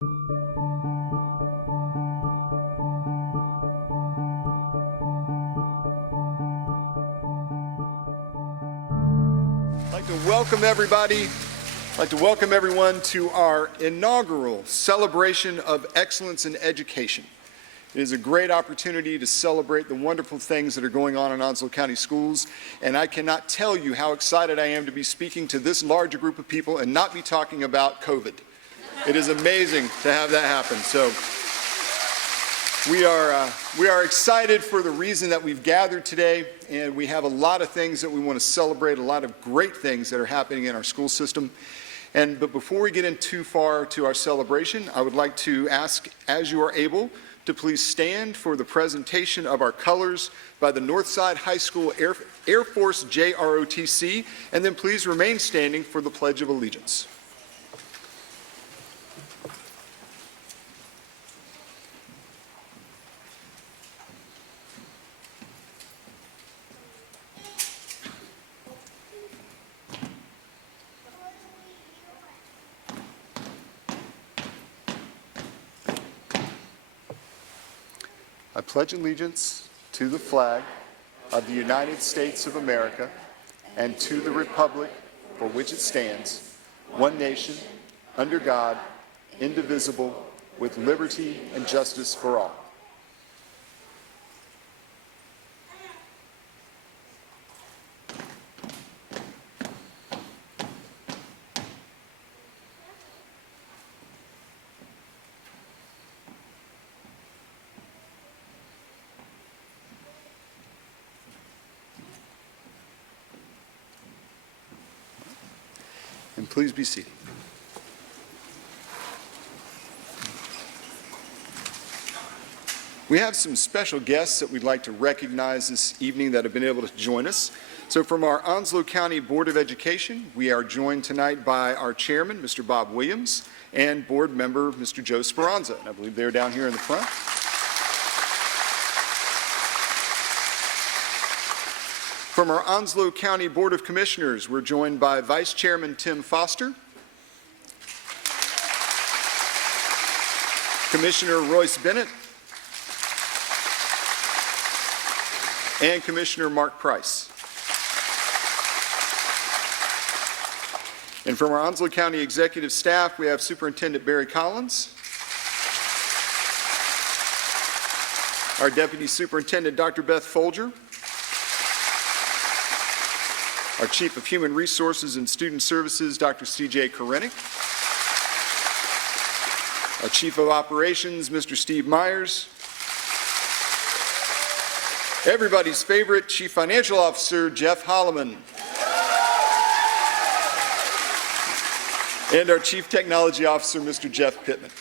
I'd like to welcome everybody. I'd like to welcome everyone to our inaugural Celebration of Excellence in Education. It is a great opportunity to celebrate the wonderful things that are going on in Onslow County Schools, and I cannot tell you how excited I am to be speaking to this large group of people and not be talking about COVID. It is amazing to have that happen. So we are excited for the reason that we've gathered today, and we have a lot of things that we want to celebrate, a lot of great things that are happening in our school system. But before we get in too far to our celebration, I would like to ask, as you are able, to please stand for the presentation of our colors by the Northside High School Air Force JROTC, and then please remain standing for the Pledge of Allegiance. I pledge allegiance to the flag of the United States of America and to the republic for which it stands, one nation, under God, indivisible, with liberty and justice for all. And please be seated. We have some special guests that we'd like to recognize this evening that have been able to join us. So from our Onslow County Board of Education, we are joined tonight by our chairman, Mr. Bob Williams, and board member, Mr. Joe Speranza. And I believe they're down here in the front. From our Onslow County Board of Commissioners, we're joined by Vice Chairman Tim Foster, Commissioner Royce Bennett, and Commissioner Mark Price. And from our Onslow County Executive Staff, we have Superintendent Barry Collins, our Deputy Superintendent Dr. Beth Folger, our Chief of Human Resources and Student Services, Dr. C.J. Korenik, our Chief of Operations, Mr. Steve Myers, everybody's favorite Chief Financial Officer, Jeff Holloman, and our Chief Technology Officer, Mr. Jeff Pittman.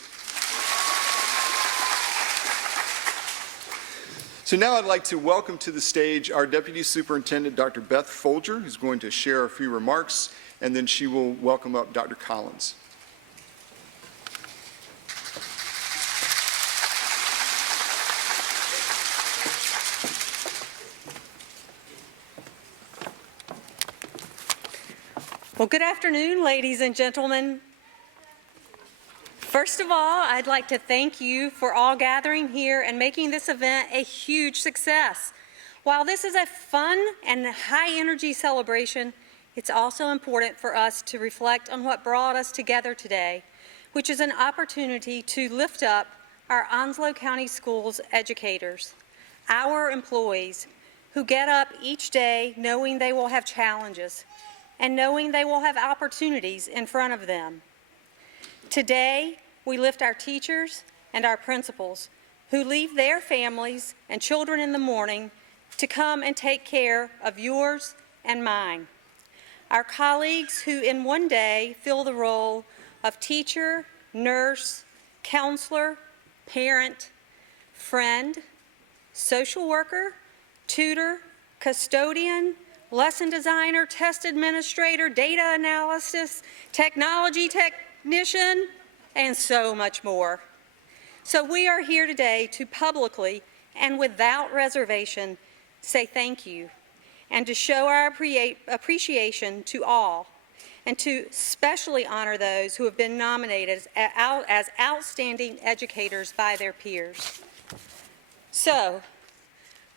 So now I'd like to welcome to the stage our Deputy Superintendent, Dr. Beth Folger, who's going to share a few remarks, and then she will welcome up Dr. Collins. Well, good afternoon, ladies and gentlemen. First of all, I'd like to thank you for all gathering here and making this event a huge success. While this is a fun and high-energy celebration, it's also important for us to reflect on what brought us together today, which is an opportunity to lift up our Onslow County Schools educators, our employees who get up each day knowing they will have challenges and knowing they will have opportunities in front of them. Today, we lift our teachers and our principals who leave their families and children in the morning to come and take care of yours and mine. Our colleagues who in one day fill the role of teacher, nurse, counselor, parent, friend, social worker, tutor, custodian, lesson designer, test administrator, data analysis, technology technician, and so much more. So we are here today to publicly and without reservation say thank you and to show our appreciation to all and to specially honor those who have been nominated as outstanding educators by their peers. So,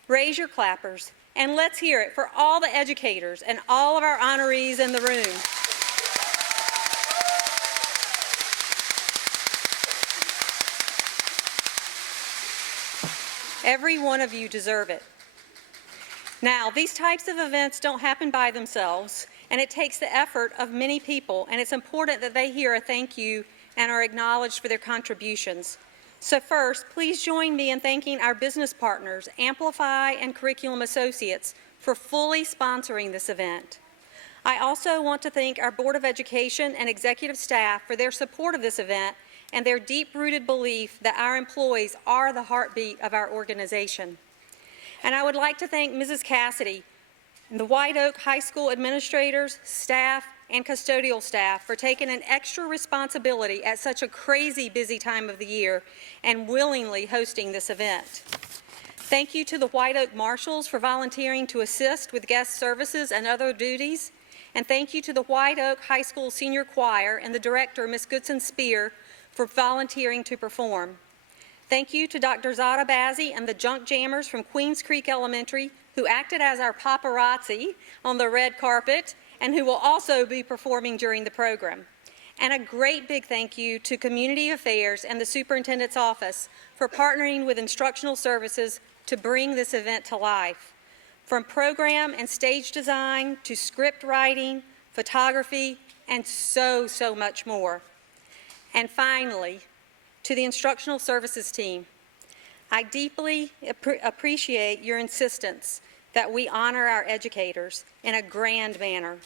raise your clappers, and let's hear it for all the educators and all of our honorees in the room. Every one of you deserve it. Now, these types of events don't happen by themselves, and it takes the effort of many people, and it's important that they hear a thank you and are acknowledged for their contributions. So first, please join me in thanking our business partners, Amplify and Curriculum Associates, for fully sponsoring this event. I also want to thank our Board of Education and executive staff for their support of this event and their deep-rooted belief that our employees are the heartbeat of our organization. And I would like to thank Mrs. Cassidy and the White Oak High School administrators, staff, and custodial staff for taking an extra responsibility at such a crazy busy time of the year and willingly hosting this event. Thank you to the White Oak Marshals for volunteering to assist with guest services and other duties. And thank you to the White Oak High School Senior Choir and the director, Ms. Goodson Spear, for volunteering to perform. Thank you to Dr. Zada Bazzi and the Junk Jammers from Queens Creek Elementary, who acted as our paparazzi on the red carpet and who will also be performing during the program. And a great big thank you to Community Affairs and the Superintendent's Office for partnering with Instructional Services to bring this event to life. From program and stage design to script writing, photography, and so much more. And finally, to the Instructional Services team, I deeply appreciate your insistence that we honor our educators in a grand manner,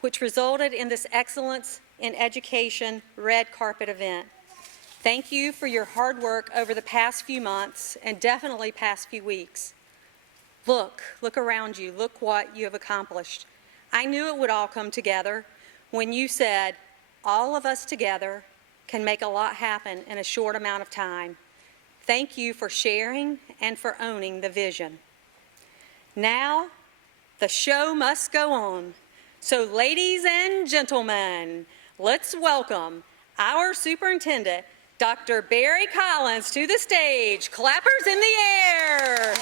which resulted in this Excellence in Education red carpet event. Thank you for your hard work over the past few months and definitely past few weeks. Look around you. Look what you have accomplished. I knew it would all come together when you said, all of us together can make a lot happen in a short amount of time. Thank you for sharing and for owning the vision. Now, the show must go on. So ladies and gentlemen, let's welcome our superintendent, Dr. Barry Collins, to the stage. Clappers in the air.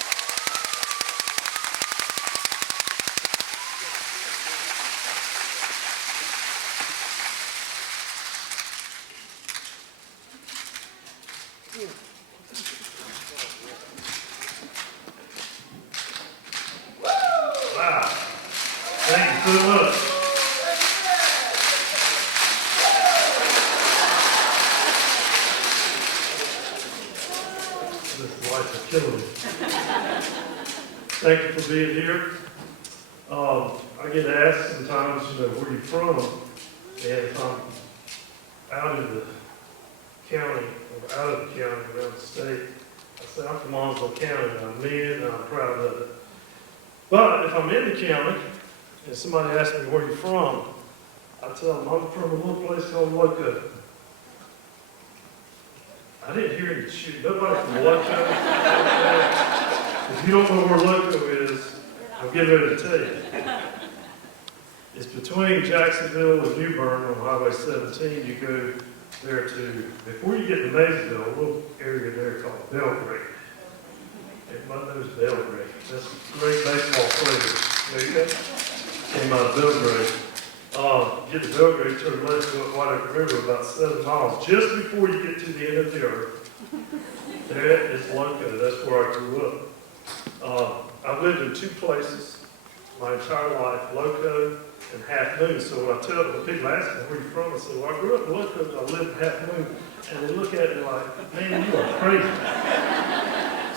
Wow. Thank you so much. This lights are killing me. Thank you for being here. I get asked sometimes, where you from? And if I'm out of the county, or out of the county, around the state, I say I'm from Onslow County, and I mean it, and I'm proud of it. But if I'm in the county, and somebody asks me where you're from, I tell them I'm from a little place called Loco. I didn't hear you shoot. Nobody from Loco. If you don't know where Loco is, I'm getting ready to tell you. It's between Jacksonville and New Bern on Highway 17. You go there to, before you get to Maysville, a little area there called Belgrade. Everybody knows Belgrade. That's a great baseball player. There you go. Came out of Belgrade. Get to Belgrade, turn left to White Oak River, about 7 miles, just before you get to the end of the earth. There is Loco. That's where I grew up. I've lived in two places my entire life, Loco and Half Moon. So when people ask me where you're from, I say, well, I grew up in Loco, but I lived in Half Moon. And they look at me like, man, you are crazy.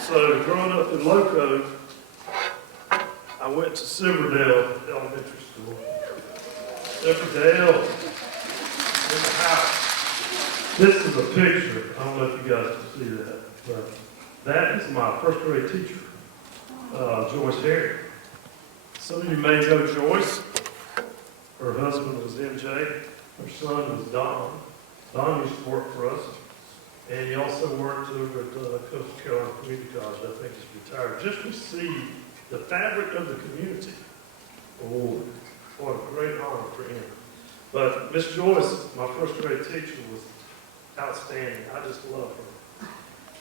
So growing up in Loco, I went to Silverdale Elementary School. Silverdale in the house. This is a picture. I don't know if you guys can see that, but that is my first grade teacher, Joyce Harry. Some of you may know Joyce. Her husband was MJ. Her son was Don. Don used to work for us. And he also worked over at Coastal Carolina Community College. I think he's retired. Just received the Fabric of the Community award. What a great honor for him. But Miss Joyce, my first grade teacher, was outstanding. I just love her.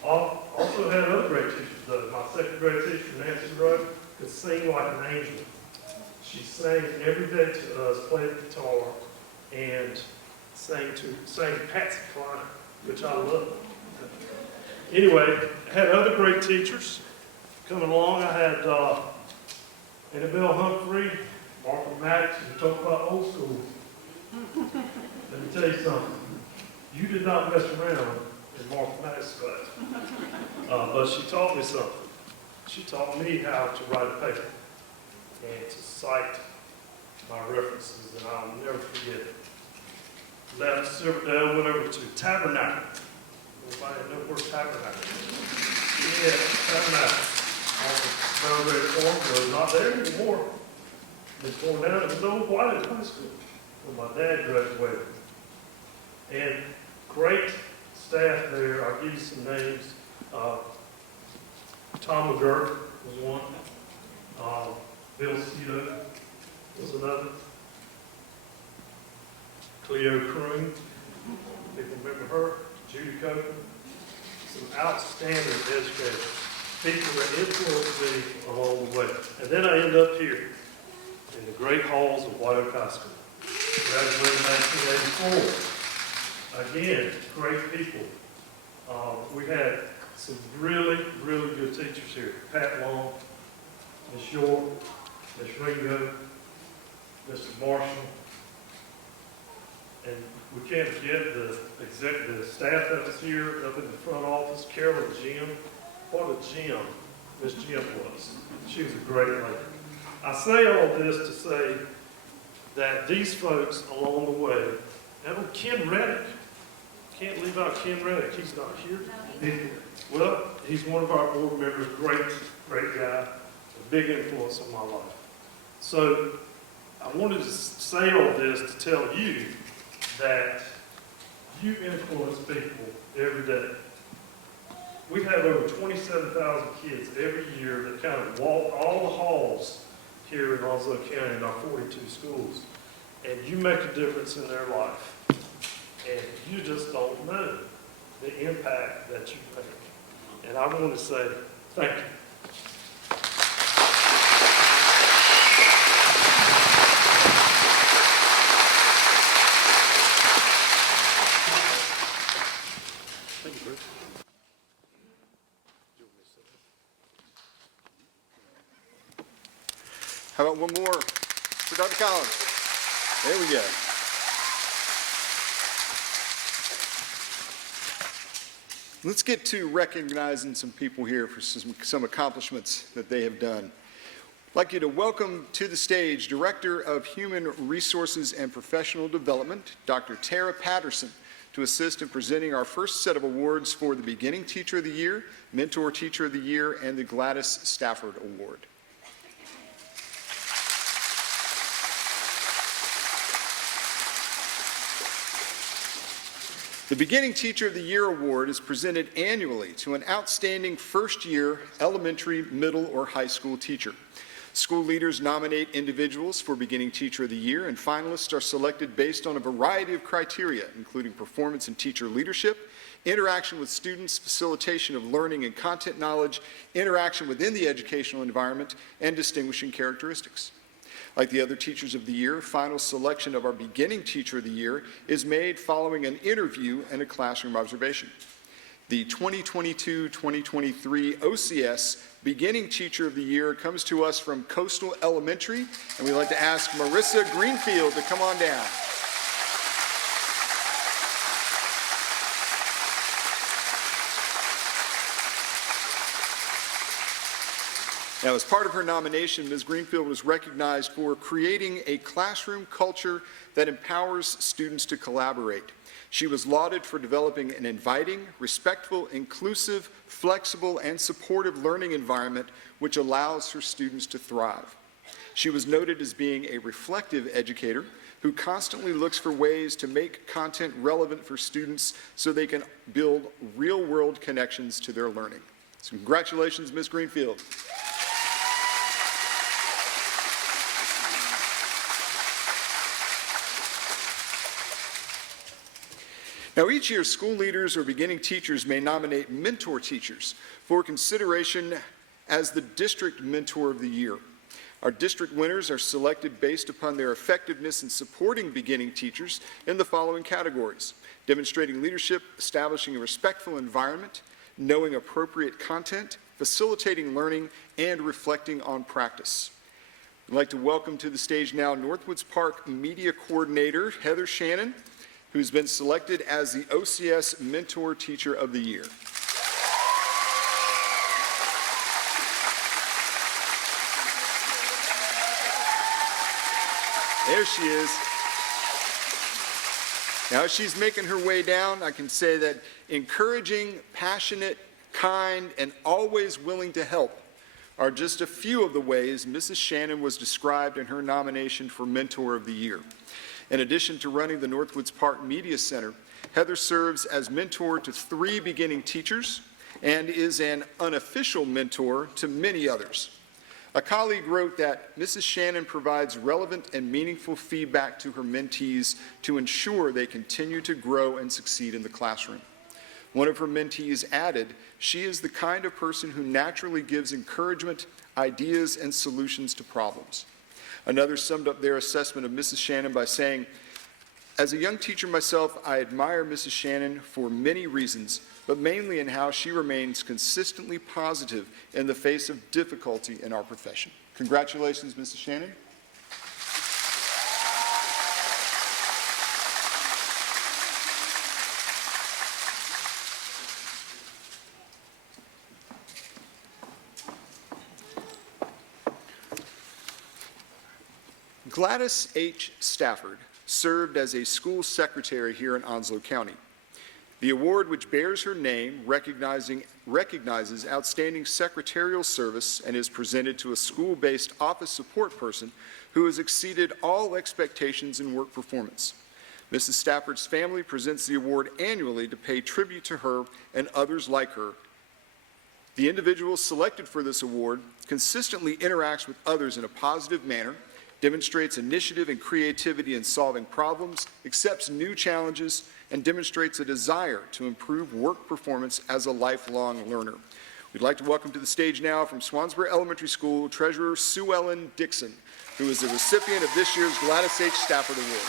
Also had other great teachers though. My second grade teacher, Nancy Rowe, could sing like an angel. She sang every day to us, played the guitar, and sang Patsy Cline, which I love. Anyway, I had other great teachers coming along. I had Annabelle Humphrey, Martha Maddox, and talk about old school. Let me tell you something. You did not mess around in Martha Maddox's class. But she taught me something. She taught me how to write a paper and to cite my references, and I'll never forget it. Left Silverdale, went over to Tabernacle. Anybody know where Tabernacle is? Yeah, Tabernacle. On the Belgrade Farm, it was not there anymore. It's going down. It was old Whitehead High School where my dad graduated. And great staff there. I'll give you some names. Tom McGurk was one. Bill Cito was another. Cleo Kroon, people remember her. Judy Copeland. Some outstanding educators. People that influenced me along the way. And then I end up here in the great halls of White Oak High School. Graduated in 1984. Again, great people. We had some really, really good teachers here. Pat Long, Ms. York, Ms. Ringo, Mr. Marshall. And we can't forget the staff that was here up in the front office, Carolyn Jim. What a gem Miss Jim was. She was a great lady. I say all this to say that these folks along the way, and Ken Reddick, can't leave out Ken Reddick, he's not here. Well, he's one of our board members, great guy, a big influence on my life. So I wanted to say all this to tell you that you influence people every day. We have over 27,000 kids every year that kind of walk all the halls here in Onslow County in our 42 schools. And you make a difference in their life. And you just don't know the impact that you make. And I want to say thank you. Thank you, Bruce. How about one more for Dr. Collins? There we go. Let's get to recognizing some people here for some accomplishments that they have done. I'd like you to welcome to the stage Director of Human Resources and Professional Development, Dr. Tara Patterson, to assist in presenting our first set of awards for the Beginning Teacher of the Year, Mentor Teacher of the Year, and the Gladys Stafford Award. The Beginning Teacher of the Year Award is presented annually to an outstanding first-year elementary, middle, or high school teacher. School leaders nominate individuals for Beginning Teacher of the Year, and finalists are selected based on a variety of criteria, including performance in teacher leadership, interaction with students, facilitation of learning and content knowledge, interaction within the educational environment, and distinguishing characteristics. Like the other Teachers of the Year, final selection of our Beginning Teacher of the Year is made following an interview and a classroom observation. The 2022-2023 OCS Beginning Teacher of the Year comes to us from Coastal Elementary, and we'd like to ask Marissa Greenfield to come on down. Now, as part of her nomination, Ms. Greenfield was recognized for creating a classroom culture that empowers students to collaborate. She was lauded for developing an inviting, respectful, inclusive, flexible, and supportive learning environment which allows her students to thrive. She was noted as being a reflective educator who constantly looks for ways to make content relevant for students so they can build real-world connections to their learning. So congratulations, Ms. Greenfield. Now, each year, school leaders or beginning teachers may nominate mentor teachers for consideration as the District Mentor of the Year. Our district winners are selected based upon their effectiveness in supporting beginning teachers in the following categories: demonstrating leadership, establishing a respectful environment, knowing appropriate content, facilitating learning, and reflecting on practice. I'd like to welcome to the stage now Northwoods Park Media Coordinator Heather Shannon, who's been selected as the OCS Mentor Teacher of the Year. There she is. Now, as she's making her way down, I can say that encouraging, passionate, kind, and always willing to help are just a few of the ways Mrs. Shannon was described in her nomination for Mentor of the Year. In addition to running the Northwoods Park Media Center, Heather serves as mentor to 3 beginning teachers and is an unofficial mentor to many others. A colleague wrote that Mrs. Shannon provides relevant and meaningful feedback to her mentees to ensure they continue to grow and succeed in the classroom. One of her mentees added, "She is the kind of person who naturally gives encouragement, ideas, and solutions to problems." Another summed up their assessment of Mrs. Shannon by saying, "As a young teacher myself, I admire Mrs. Shannon for many reasons, but mainly in how she remains consistently positive in the face of difficulty in our profession." Congratulations, Mrs. Shannon. Gladys H. Stafford served as a school secretary here in Onslow County. The award, which bears her name, recognizes outstanding secretarial service and is presented to a school-based office support person who has exceeded all expectations in work performance. Mrs. Stafford's family presents the award annually to pay tribute to her and others like her. The individual selected for this award consistently interacts with others in a positive manner, demonstrates initiative and creativity in solving problems, accepts new challenges, and demonstrates a desire to improve work performance as a lifelong learner. We'd like to welcome to the stage now from Swansboro Elementary School, Treasurer Sue Ellen Dixon, who is the recipient of this year's Gladys H. Stafford Award.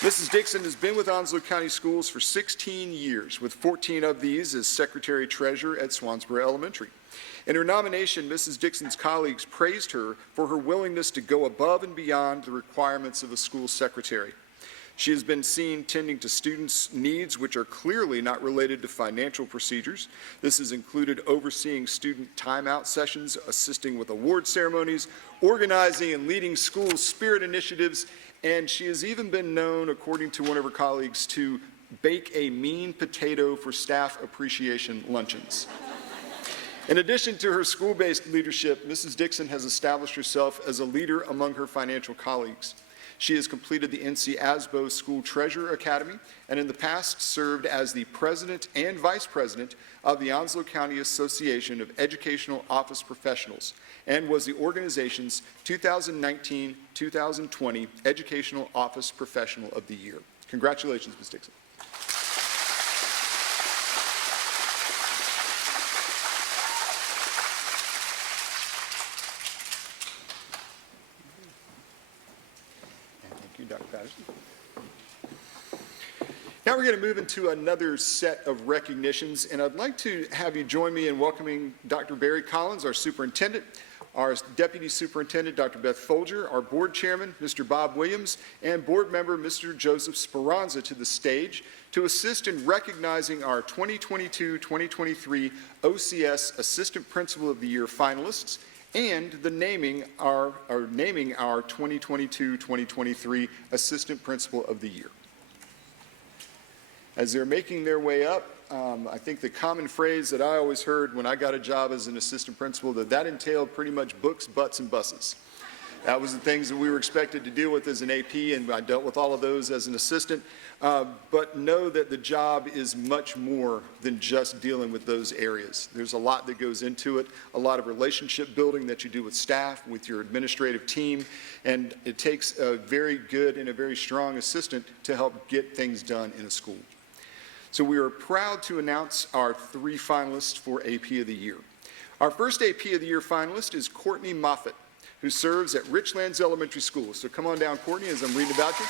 Mrs. Dixon has been with Onslow County Schools for 16 years, with 14 of these as Secretary-Treasurer at Swansboro Elementary. In her nomination, Mrs. Dixon's colleagues praised her for her willingness to go above and beyond the requirements of a school secretary. She has been seen tending to students' needs which are clearly not related to financial procedures. This has included overseeing student timeout sessions, assisting with award ceremonies, organizing and leading school spirit initiatives, and she has even been known, according to one of her colleagues, to bake a mean potato for staff appreciation luncheons. In addition to her school-based leadership, Mrs. Dixon has established herself as a leader among her financial colleagues. She has completed the NC ASBO School Treasurer Academy and in the past served as the president and vice president of the Onslow County Association of Educational Office Professionals and was the organization's 2019-2020 Educational Office Professional of the Year. Congratulations, Ms. Dixon. Dr. Patterson. Now we're going to move into another set of recognitions, and I'd like to have you join me in welcoming Dr. Barry Collins, our superintendent, our deputy superintendent, Dr. Beth Folger, our board chairman, Mr. Bob Williams, and board member, Mr. Joseph Speranza, to the stage to assist in recognizing our 2022-2023 OCS Assistant Principal of the Year finalists and the naming our 2022-2023 Assistant Principal of the Year. As they're making their way up, I think the common phrase that I always heard when I got a job as an assistant principal, that entailed pretty much books, butts, and buses. That was the things that we were expected to deal with as an AP, and I dealt with all of those as an assistant. But know that the job is much more than just dealing with those areas. There's a lot that goes into it, a lot of relationship building that you do with staff, with your administrative team, and it takes a very good and a very strong assistant to help get things done in a school. So we are proud to announce our 3 finalists for AP of the Year. Our first AP of the Year finalist is Courtney Moffitt, who serves at Richlands Elementary School. So come on down, Courtney, as I'm reading about you.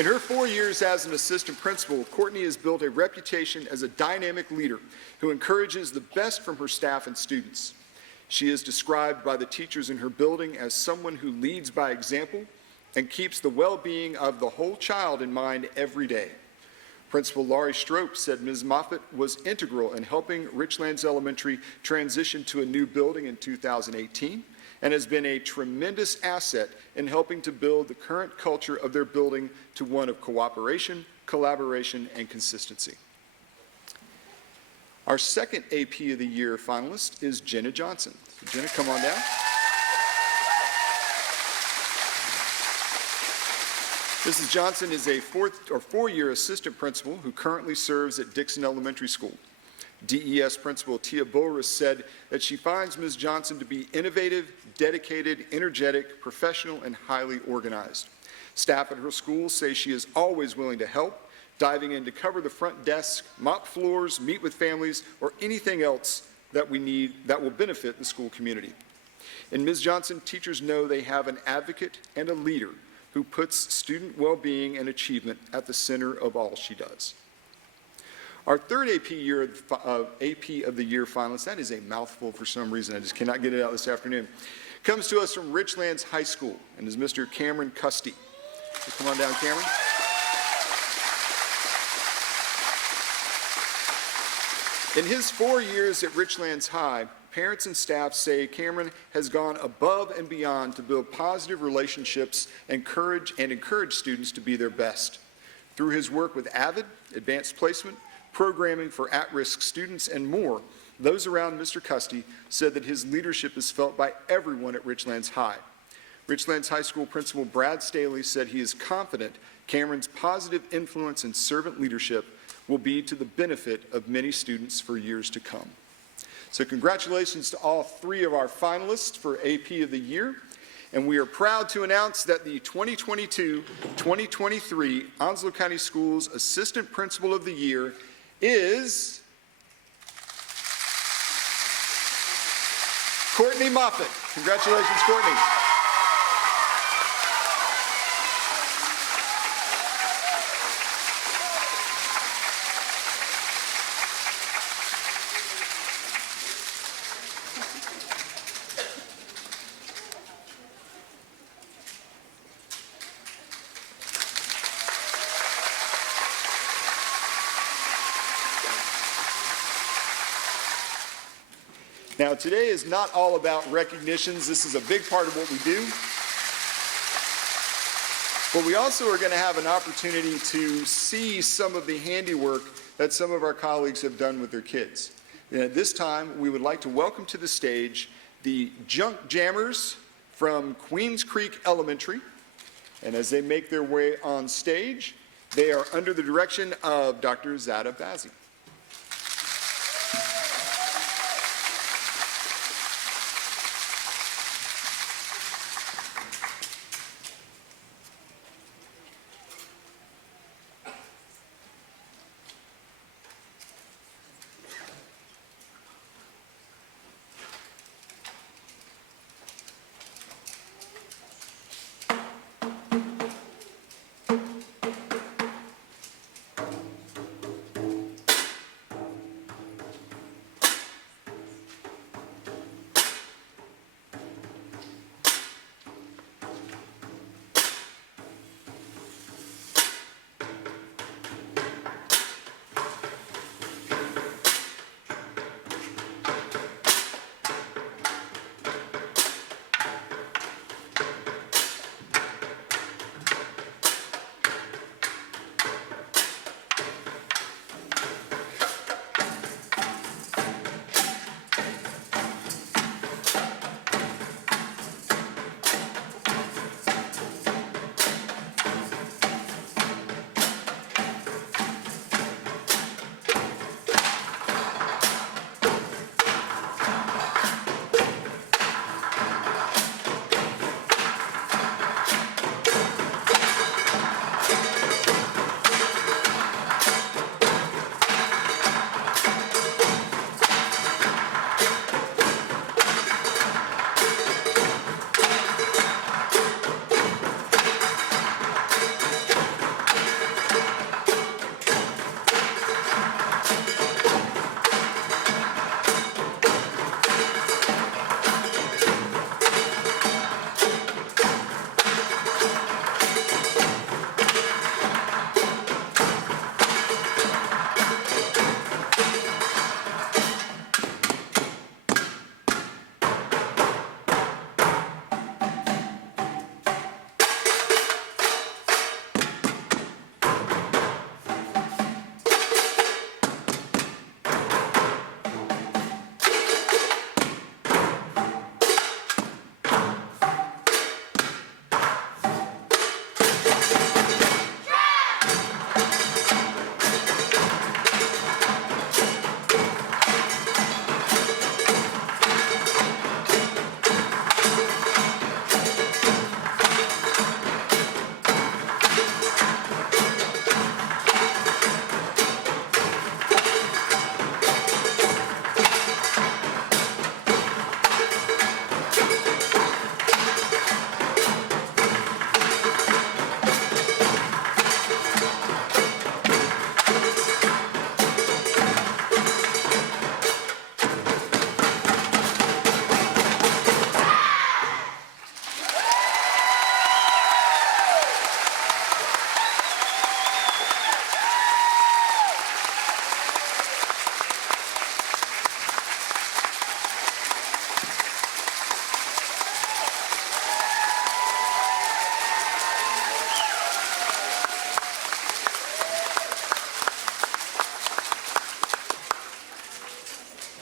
In her 4 years as an assistant principal, Courtney has built a reputation as a dynamic leader who encourages the best from her staff and students. She is described by the teachers in her building as someone who leads by example and keeps the well-being of the whole child in mind every day. Principal Laurie Strope said Ms. Moffitt was integral in helping Richlands Elementary transition to a new building in 2018 and has been a tremendous asset in helping to build the current culture of their building to one of cooperation, collaboration, and consistency. Our second AP of the Year finalist is Jenna Johnson. So Jenna, come on down. Mrs. Johnson is a 4-year assistant principal who currently serves at Dixon Elementary School. DES Principal Tia Boris said that she finds Ms. Johnson to be innovative, dedicated, energetic, professional, and highly organized. Staff at her school say she is always willing to help, diving in to cover the front desk, mop floors, meet with families, or anything else that we need that will benefit the school community. In Ms. Johnson, teachers know they have an advocate and a leader who puts student well-being and achievement at the center of all she does. Our third AP of the Year finalist, that is a mouthful for some reason, I just cannot get it out this afternoon, comes to us from Richlands High School and is Mr. Cameron Custy. So come on down, Cameron. In his 4 years at Richlands High, parents and staff say Cameron has gone above and beyond to build positive relationships and encourage students to be their best. Through his work with AVID, Advanced Placement, programming for at-risk students, and more, those around Mr. Custy said that his leadership is felt by everyone at Richlands High. Richlands High School Principal Brad Staley said he is confident Cameron's positive influence and servant leadership will be to the benefit of many students for years to come. So congratulations to all 3 of our finalists for AP of the Year. And we are proud to announce that the 2022-2023 Onslow County Schools Assistant Principal of the Year is Courtney Moffitt. Congratulations, Courtney. Now, today is not all about recognitions. This is a big part of what we do. But we also are going to have an opportunity to see some of the handiwork that some of our colleagues have done with their kids. And at this time, we would like to welcome to the stage the Junk Jammers from Queens Creek Elementary. And as they make their way on stage, they are under the direction of Dr. Zada Bazzi.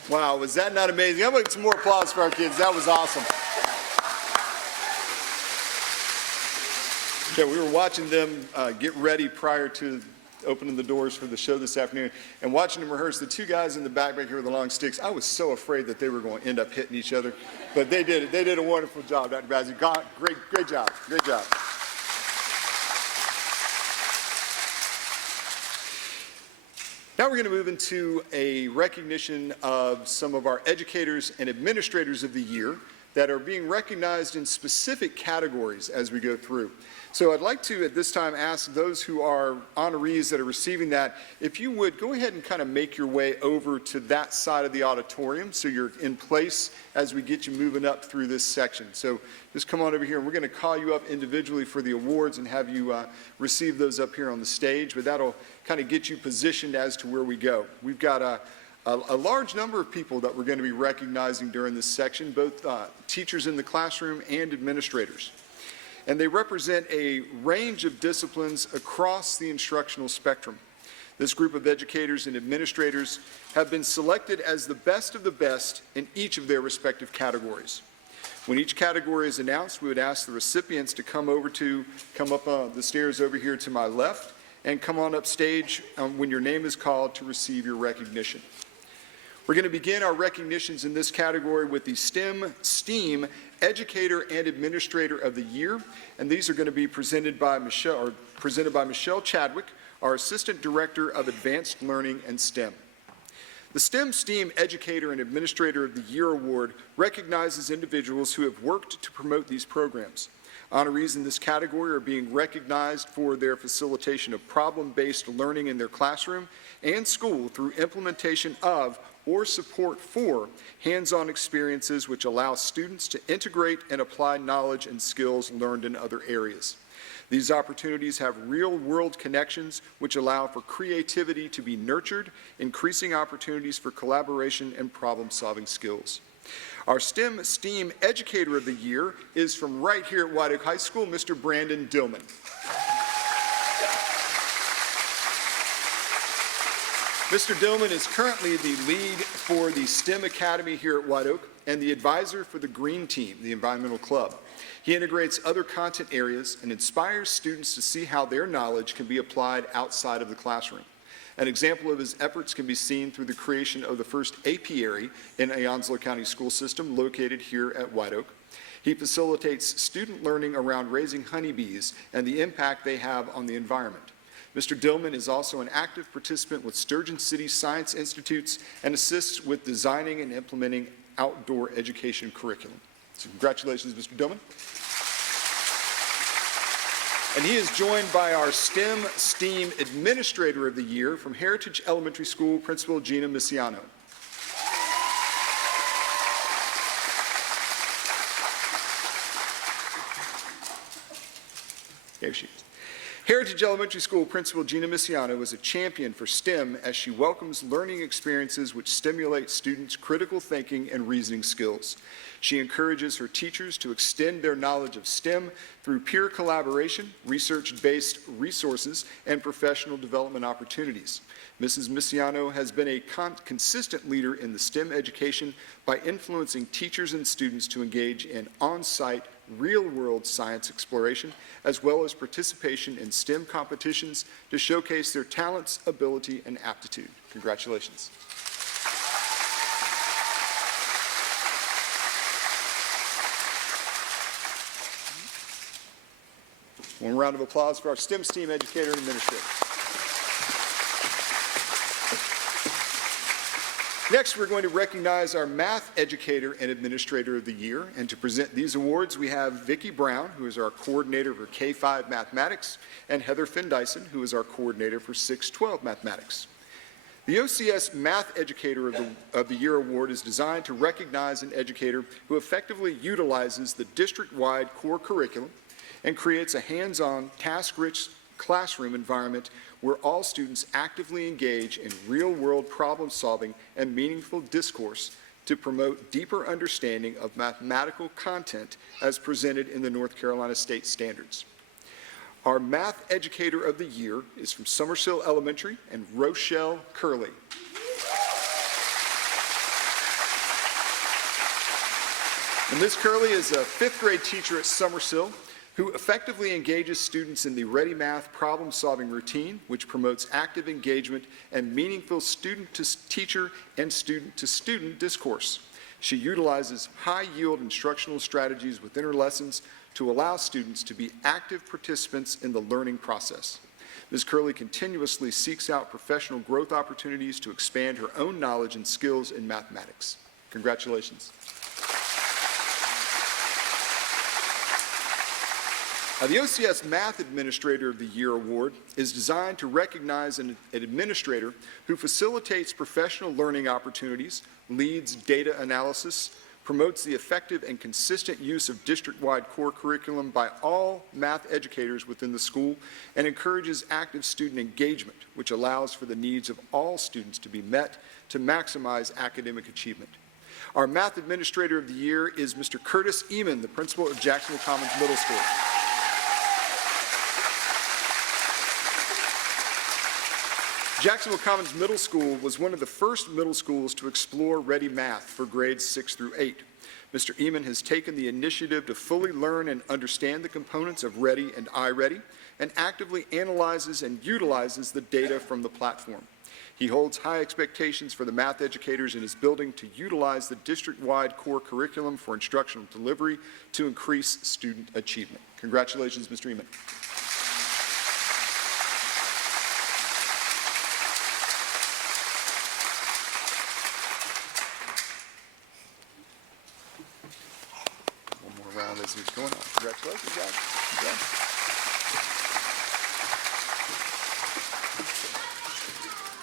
Wow, was that not amazing? I'm going to get some more applause for our kids. That was awesome. Okay, we were watching them get ready prior to opening the doors for the show this afternoon, and watching them rehearse. The two guys in the back here with the long sticks, I was so afraid that they were going to end up hitting each other, but they did it. They did a wonderful job, Dr. Bazzi. Great job. Great job. Now we're going to move into a recognition of some of our educators and administrators of the year that are being recognized in specific categories as we go through. So I'd like to, at this time, ask those who are honorees that are receiving that, if you would go ahead and kind of make your way over to that side of the auditorium so you're in place as we get you moving up through this section. So just come on over here, and we're going to call you up individually for the awards and have you receive those up here on the stage, but that'll kind of get you positioned as to where we go. We've got a large number of people that we're going to be recognizing during this section, both teachers in the classroom and administrators. And they represent a range of disciplines across the instructional spectrum. This group of educators and administrators have been selected as the best of the best in each of their respective categories. When each category is announced, we would ask the recipients to come up the stairs over here to my left and come on up stage when your name is called to receive your recognition. We're going to begin our recognitions in this category with the STEAM Educator and Administrator of the Year, and these are going to be presented by Michelle Chadwick, our Assistant Director of Advanced Learning and STEM. The STEAM Educator and Administrator of the Year Award recognizes individuals who have worked to promote these programs. Honorees in this category are being recognized for their facilitation of problem-based learning in their classroom and school through implementation of or support for hands-on experiences which allow students to integrate and apply knowledge and skills learned in other areas. These opportunities have real-world connections which allow for creativity to be nurtured, increasing opportunities for collaboration and problem-solving skills. Our STEAM Educator of the Year is from right here at White Oak High School, Mr. Brandon Dillman. Mr. Dillman is currently the lead for the STEM Academy here at White Oak and the advisor for the Green Team, the environmental club. He integrates other content areas and inspires students to see how their knowledge can be applied outside of the classroom. An example of his efforts can be seen through the creation of the first apiary in a Onslow County school system located here at White Oak. He facilitates student learning around raising honeybees and the impact they have on the environment. Mr. Dillman is also an active participant with Sturgeon City Science Institutes and assists with designing and implementing outdoor education curriculum. So congratulations, Mr. Dillman. And he is joined by our STEAM Administrator of the Year from Heritage Elementary School, Principal Gina Misiano. There she is. Heritage Elementary School Principal Gina Misiano is a champion for STEM as she welcomes learning experiences which stimulate students' critical thinking and reasoning skills. She encourages her teachers to extend their knowledge of STEM through peer collaboration, research-based resources, and professional development opportunities. Mrs. Misiano has been a consistent leader in the STEM education by influencing teachers and students to engage in on-site, real-world science exploration, as well as participation in STEM competitions to showcase their talents, ability, and aptitude. Congratulations. One round of applause for our STEM Educator and Administrator. Next, we're going to recognize our Math Educator and Administrator of the Year. And to present these awards, we have Vicki Brown, who is our coordinator for K-5 Mathematics, and Heather Findyson, who is our coordinator for 6-12 Mathematics. The OCS Math Educator of the Year Award is designed to recognize an educator who effectively utilizes the district-wide core curriculum and creates a hands-on, task-rich classroom environment where all students actively engage in real-world problem-solving and meaningful discourse to promote deeper understanding of mathematical content as presented in the North Carolina State Standards. Our Math Educator of the Year is from Summersill Elementary and Rochelle Curley. And Ms. Curley is a fifth grade teacher at Summersill who effectively engages students in the Ready Math problem-solving routine, which promotes active engagement and meaningful student-to-teacher and student-to-student discourse. She utilizes high-yield instructional strategies within her lessons to allow students to be active participants in the learning process. Ms. Curley continuously seeks out professional growth opportunities to expand her own knowledge and skills in mathematics. Congratulations. The OCS Math Administrator of the Year Award is designed to recognize an administrator who facilitates professional learning opportunities, leads data analysis, promotes the effective and consistent use of district-wide core curriculum by all math educators within the school, and encourages active student engagement, which allows for the needs of all students to be met to maximize academic achievement. Our Math Administrator of the Year is Mr. Curtis Eamon, the principal of Jacksonville Commons Middle School. Jacksonville Commons Middle School was one of the first middle schools to explore Ready Math for grades 6 through 8. Mr. Eamon has taken the initiative to fully learn and understand the components of Ready and iReady and actively analyzes and utilizes the data from the platform. He holds high expectations for the math educators in his building to utilize the district-wide core curriculum for instructional delivery to increase student achievement. Congratulations, Mr. Eamon. Around as he's going on. Congratulations, guys. Good job.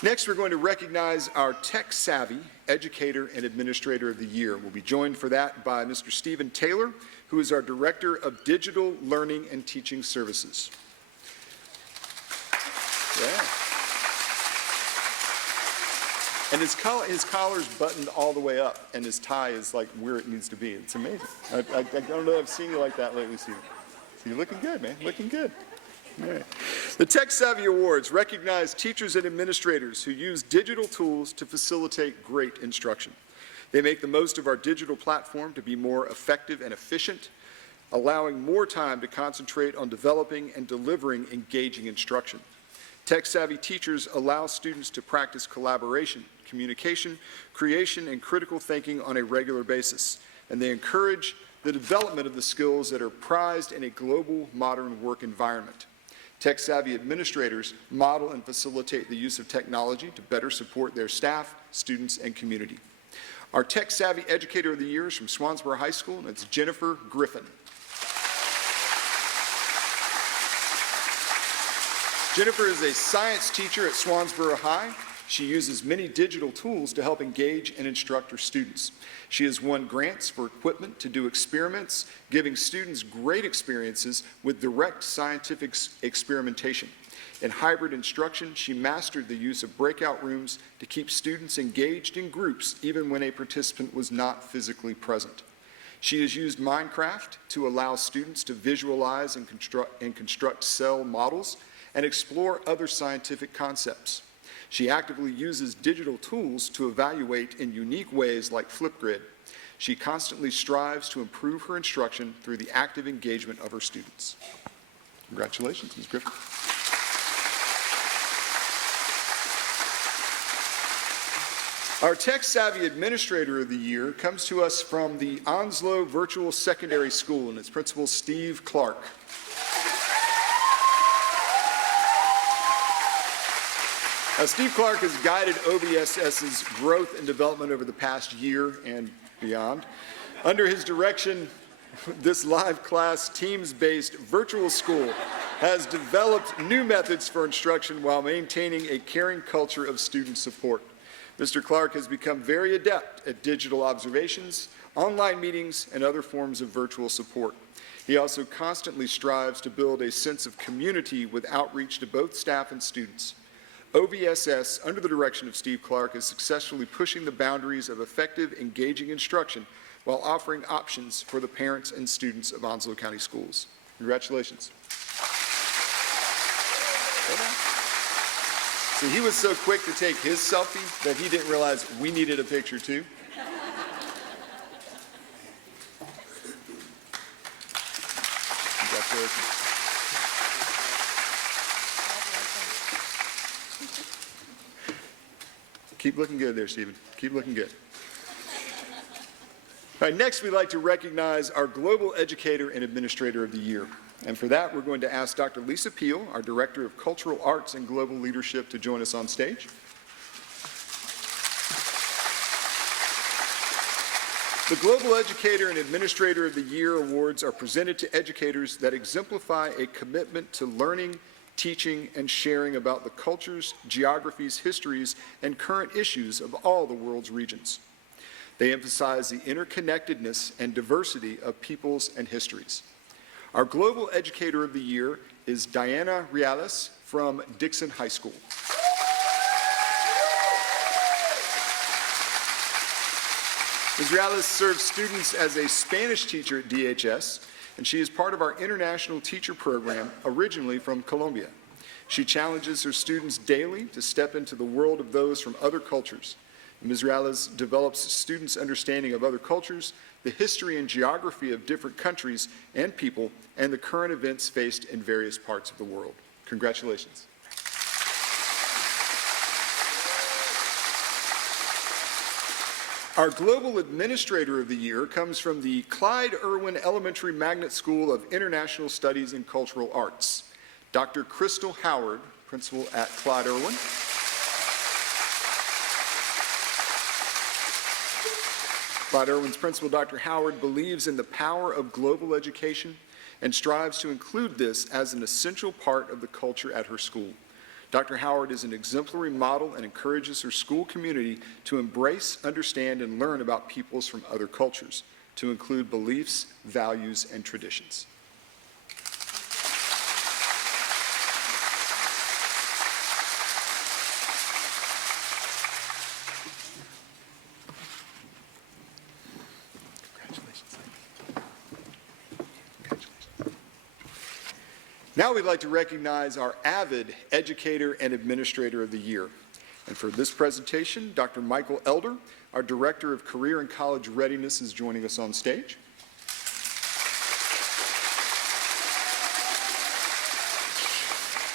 Next, we're going to recognize our tech-savvy Educator and Administrator of the Year. We'll be joined for that by Mr. Stephen Taylor, who is our Director of Digital Learning and Teaching Services. Yeah. And his collar's buttoned all the way up, and his tie is like where it needs to be. It's amazing. I don't know if I've seen you like that lately, Steve. So you're looking good, man. Looking good. All right. The Tech Savvy Awards recognize teachers and administrators who use digital tools to facilitate great instruction. They make the most of our digital platform to be more effective and efficient, allowing more time to concentrate on developing and delivering engaging instruction. Tech-savvy teachers allow students to practice collaboration, communication, creation, and critical thinking on a regular basis, and they encourage the development of the skills that are prized in a global modern work environment. Tech-savvy administrators model and facilitate the use of technology to better support their staff, students, and community. Our Tech-savvy Educator of the Year is from Swansboro High School, and it's Jennifer Griffin. Jennifer is a science teacher at Swansboro High. She uses many digital tools to help engage and instruct her students. She has won grants for equipment to do experiments, giving students great experiences with direct scientific experimentation. In hybrid instruction, she mastered the use of breakout rooms to keep students engaged in groups even when a participant was not physically present. She has used Minecraft to allow students to visualize and construct cell models and explore other scientific concepts. She actively uses digital tools to evaluate in unique ways like Flipgrid. She constantly strives to improve her instruction through the active engagement of her students. Congratulations, Ms. Griffin. Our Tech-Savvy Administrator of the Year comes to us from the Onslow Virtual Secondary School, and its principal, Steve Clark. Steve Clark has guided OVSS's growth and development over the past year and beyond. Under his direction, this live class, teams-based virtual school has developed new methods for instruction while maintaining a caring culture of student support. Mr. Clark has become very adept at digital observations, online meetings, and other forms of virtual support. He also constantly strives to build a sense of community with outreach to both staff and students. OVSS, under the direction of Steve Clark, is successfully pushing the boundaries of effective, engaging instruction while offering options for the parents and students of Onslow County Schools. Congratulations. So he was so quick to take his selfie that he didn't realize we needed a picture too. Congratulations. Keep looking good there, Stephen. Keep looking good. All right, next we'd like to recognize our Global Educator and Administrator of the Year. And for that, we're going to ask Dr. Lisa Peel, our Director of Cultural Arts and Global Leadership, to join us on stage. The Global Educator and Administrator of the Year awards are presented to educators that exemplify a commitment to learning, teaching, and sharing about the cultures, geographies, histories, and current issues of all the world's regions. They emphasize the interconnectedness and diversity of peoples and histories. Our Global Educator of the Year is Diana Reales from Dixon High School. Ms. Reales serves students as a Spanish teacher at DHS, and she is part of our international teacher program, originally from Colombia. She challenges her students daily to step into the world of those from other cultures. Ms. Reales develops students' understanding of other cultures, the history and geography of different countries and people, and the current events faced in various parts of the world. Congratulations. Our Global Administrator of the Year comes from the Clyde Irwin Elementary Magnet School of International Studies and Cultural Arts. Dr. Crystal Howard, principal at Clyde Irwin. Clyde Irwin's principal, Dr. Howard, believes in the power of global education and strives to include this as an essential part of the culture at her school. Dr. Howard is an exemplary model and encourages her school community to embrace, understand, and learn about peoples from other cultures, to include beliefs, values, and traditions. Now we'd like to recognize our AVID Educator and Administrator of the Year. And for this presentation, Dr. Michael Elder, our Director of Career and College Readiness, is joining us on stage.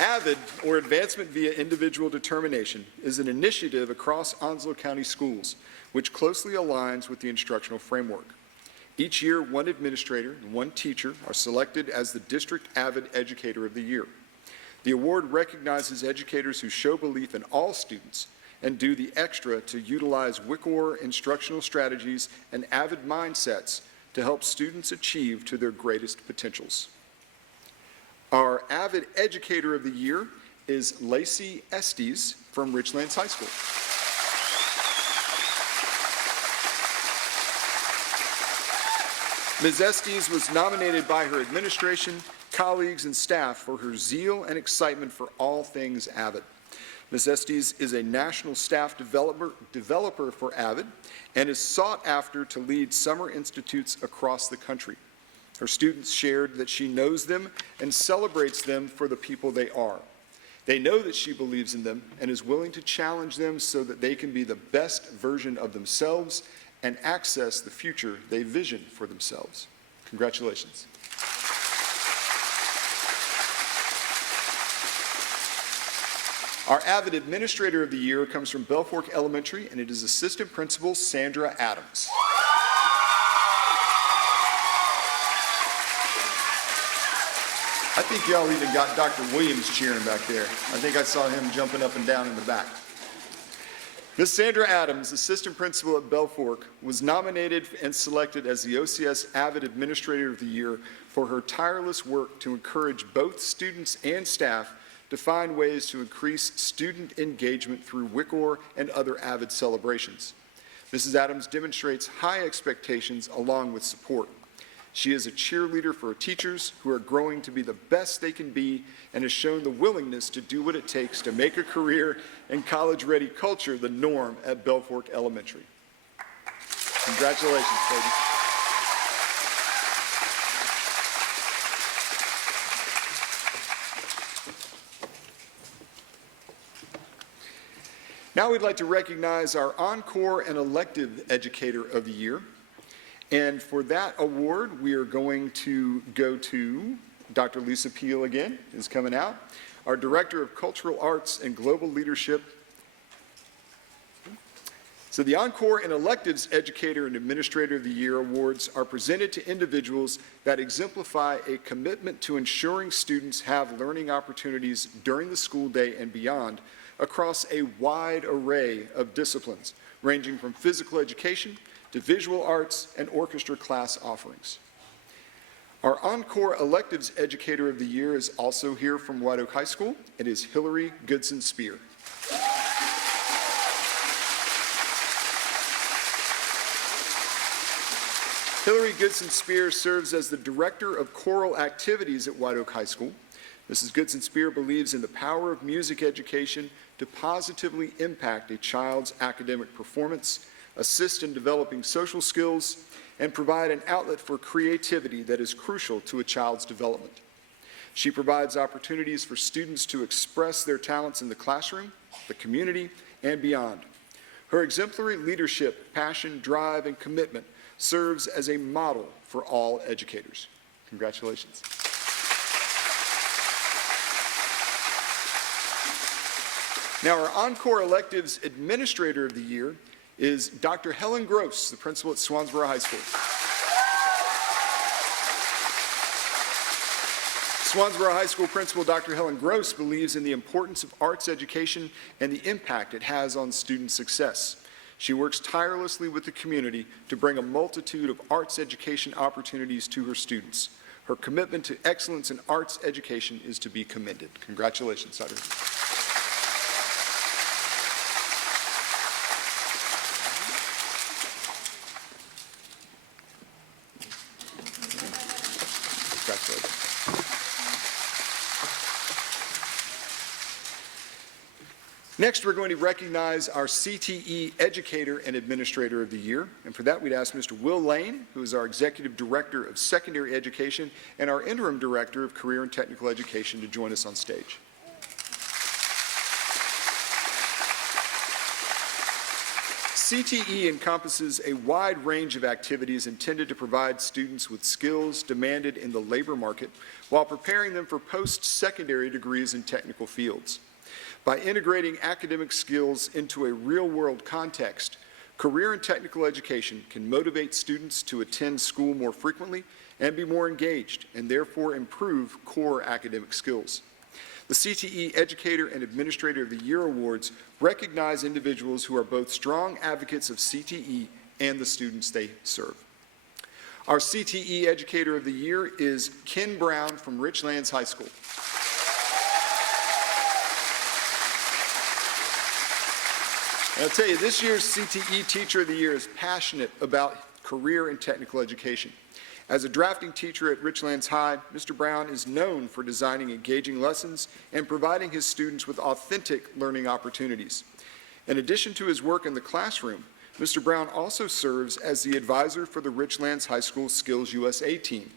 AVID, or Advancement via Individual Determination, is an initiative across Onslow County Schools, which closely aligns with the instructional framework. Each year, one administrator and one teacher are selected as the District AVID Educator of the Year. The award recognizes educators who show belief in all students and do the extra to utilize WICOR instructional strategies and AVID mindsets to help students achieve to their greatest potentials. Our AVID Educator of the Year is Lacey Estes from Richlands High School. Ms. Estes was nominated by her administration, colleagues, and staff for her zeal and excitement for all things AVID. Ms. Estes is a national staff developer for AVID and is sought after to lead summer institutes across the country. Her students shared that she knows them and celebrates them for the people they are. They know that she believes in them and is willing to challenge them so that they can be the best version of themselves and access the future they vision for themselves. Congratulations. Our AVID Administrator of the Year comes from Belfork Elementary, and it is Assistant Principal Sandra Adams. I think y'all even got Dr. Williams cheering back there. I think I saw him jumping up and down in the back. Ms. Sandra Adams, Assistant Principal at Belfork, was nominated and selected as the OCS AVID Administrator of the Year for her tireless work to encourage both students and staff to find ways to increase student engagement through WICOR and other AVID celebrations. Mrs. Adams demonstrates high expectations along with support. She is a cheerleader for teachers who are growing to be the best they can be and has shown the willingness to do what it takes to make a career in college-ready culture the norm at Belfork Elementary. Congratulations, ladies. Now we'd like to recognize our Encore and Elective Educator of the Year. And for that award, we are going to go to Dr. Lisa Peel again is coming out. Our Director of Cultural Arts and Global Leadership. So the Encore and Electives Educator and Administrator of the Year awards are presented to individuals that exemplify a commitment to ensuring students have learning opportunities during the school day and beyond across a wide array of disciplines, ranging from physical education to visual arts and orchestra class offerings. Our Encore Electives Educator of the Year is also here from White Oak High School. It is Hillary Goodson Spear. Hillary Goodson Spear serves as the Director of Choral Activities at White Oak High School. Mrs. Goodson Spear believes in the power of music education to positively impact a child's academic performance, assist in developing social skills, and provide an outlet for creativity that is crucial to a child's development. She provides opportunities for students to express their talents in the classroom, the community, and beyond. Her exemplary leadership, passion, drive, and commitment serves as a model for all educators. Congratulations. Now, our Encore Electives Administrator of the Year is Dr. Helen Gross, the principal at Swansboro High School. Swansboro High School Principal Dr. Helen Gross believes in the importance of arts education and the impact it has on student success. She works tirelessly with the community to bring a multitude of arts education opportunities to her students. Her commitment to excellence in arts education is to be commended. Congratulations, Sutter. Congratulations. Next, we're going to recognize our CTE Educator and Administrator of the Year. And for that, we'd ask Mr. Will Lane, who is our Executive Director of Secondary Education and our Interim Director of Career and Technical Education, to join us on stage. CTE encompasses a wide range of activities intended to provide students with skills demanded in the labor market while preparing them for post-secondary degrees in technical fields. By integrating academic skills into a real-world context, career and technical education can motivate students to attend school more frequently and be more engaged, and therefore improve core academic skills. The CTE Educator and Administrator of the Year Awards recognize individuals who are both strong advocates of CTE and the students they serve. Our CTE Educator of the Year is Ken Brown from Richlands High School. And I'll tell you, this year's CTE Teacher of the Year is passionate about career and technical education. As a drafting teacher at Richlands High, Mr. Brown is known for designing engaging lessons and providing his students with authentic learning opportunities. In addition to his work in the classroom, Mr. Brown also serves as the advisor for the Richlands High School Skills USA team,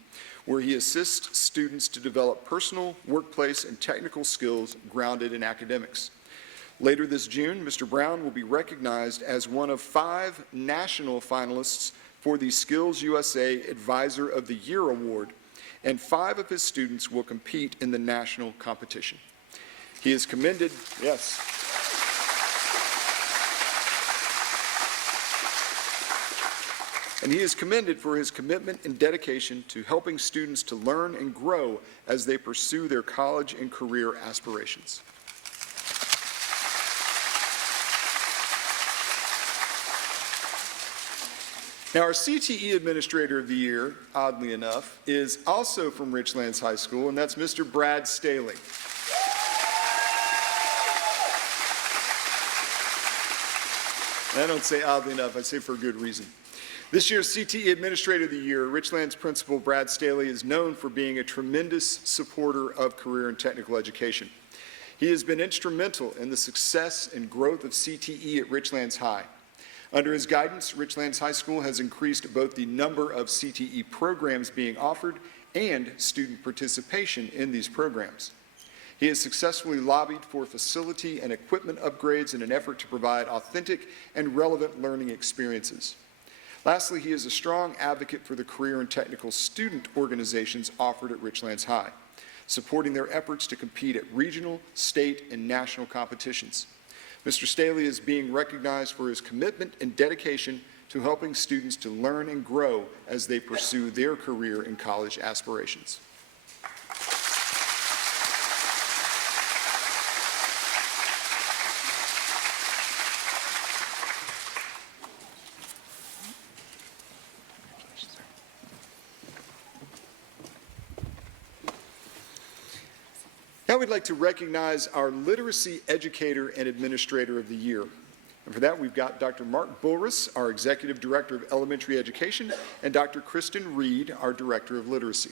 where he assists students to develop personal, workplace, and technical skills grounded in academics. Later this June, Mr. Brown will be recognized as one of 5 national finalists for the Skills USA Advisor of the Year Award, and 5 of his students will compete in the national competition. He is commended, yes. And he is commended for his commitment and dedication to helping students to learn and grow as they pursue their college and career aspirations. Now, our CTE Administrator of the Year, oddly enough, is also from Richlands High School, and that's Mr. Brad Staley. And I don't say oddly enough, I say for a good reason. This year's CTE Administrator of the Year, Richlands Principal Brad Staley, is known for being a tremendous supporter of career and technical education. He has been instrumental in the success and growth of CTE at Richlands High. Under his guidance, Richlands High School has increased both the number of CTE programs being offered and student participation in these programs. He has successfully lobbied for facility and equipment upgrades in an effort to provide authentic and relevant learning experiences. Lastly, he is a strong advocate for the career and technical student organizations offered at Richlands High. supporting their efforts to compete at regional, state, and national competitions. Mr. Staley is being recognized for his commitment and dedication to helping students to learn and grow as they pursue their career and college aspirations. Now we'd like to recognize our Literacy Educator and Administrator of the Year. And for that, we've got Dr. Mark Bulris, our Executive Director of Elementary Education, and Dr. Kristen Reed, our Director of Literacy.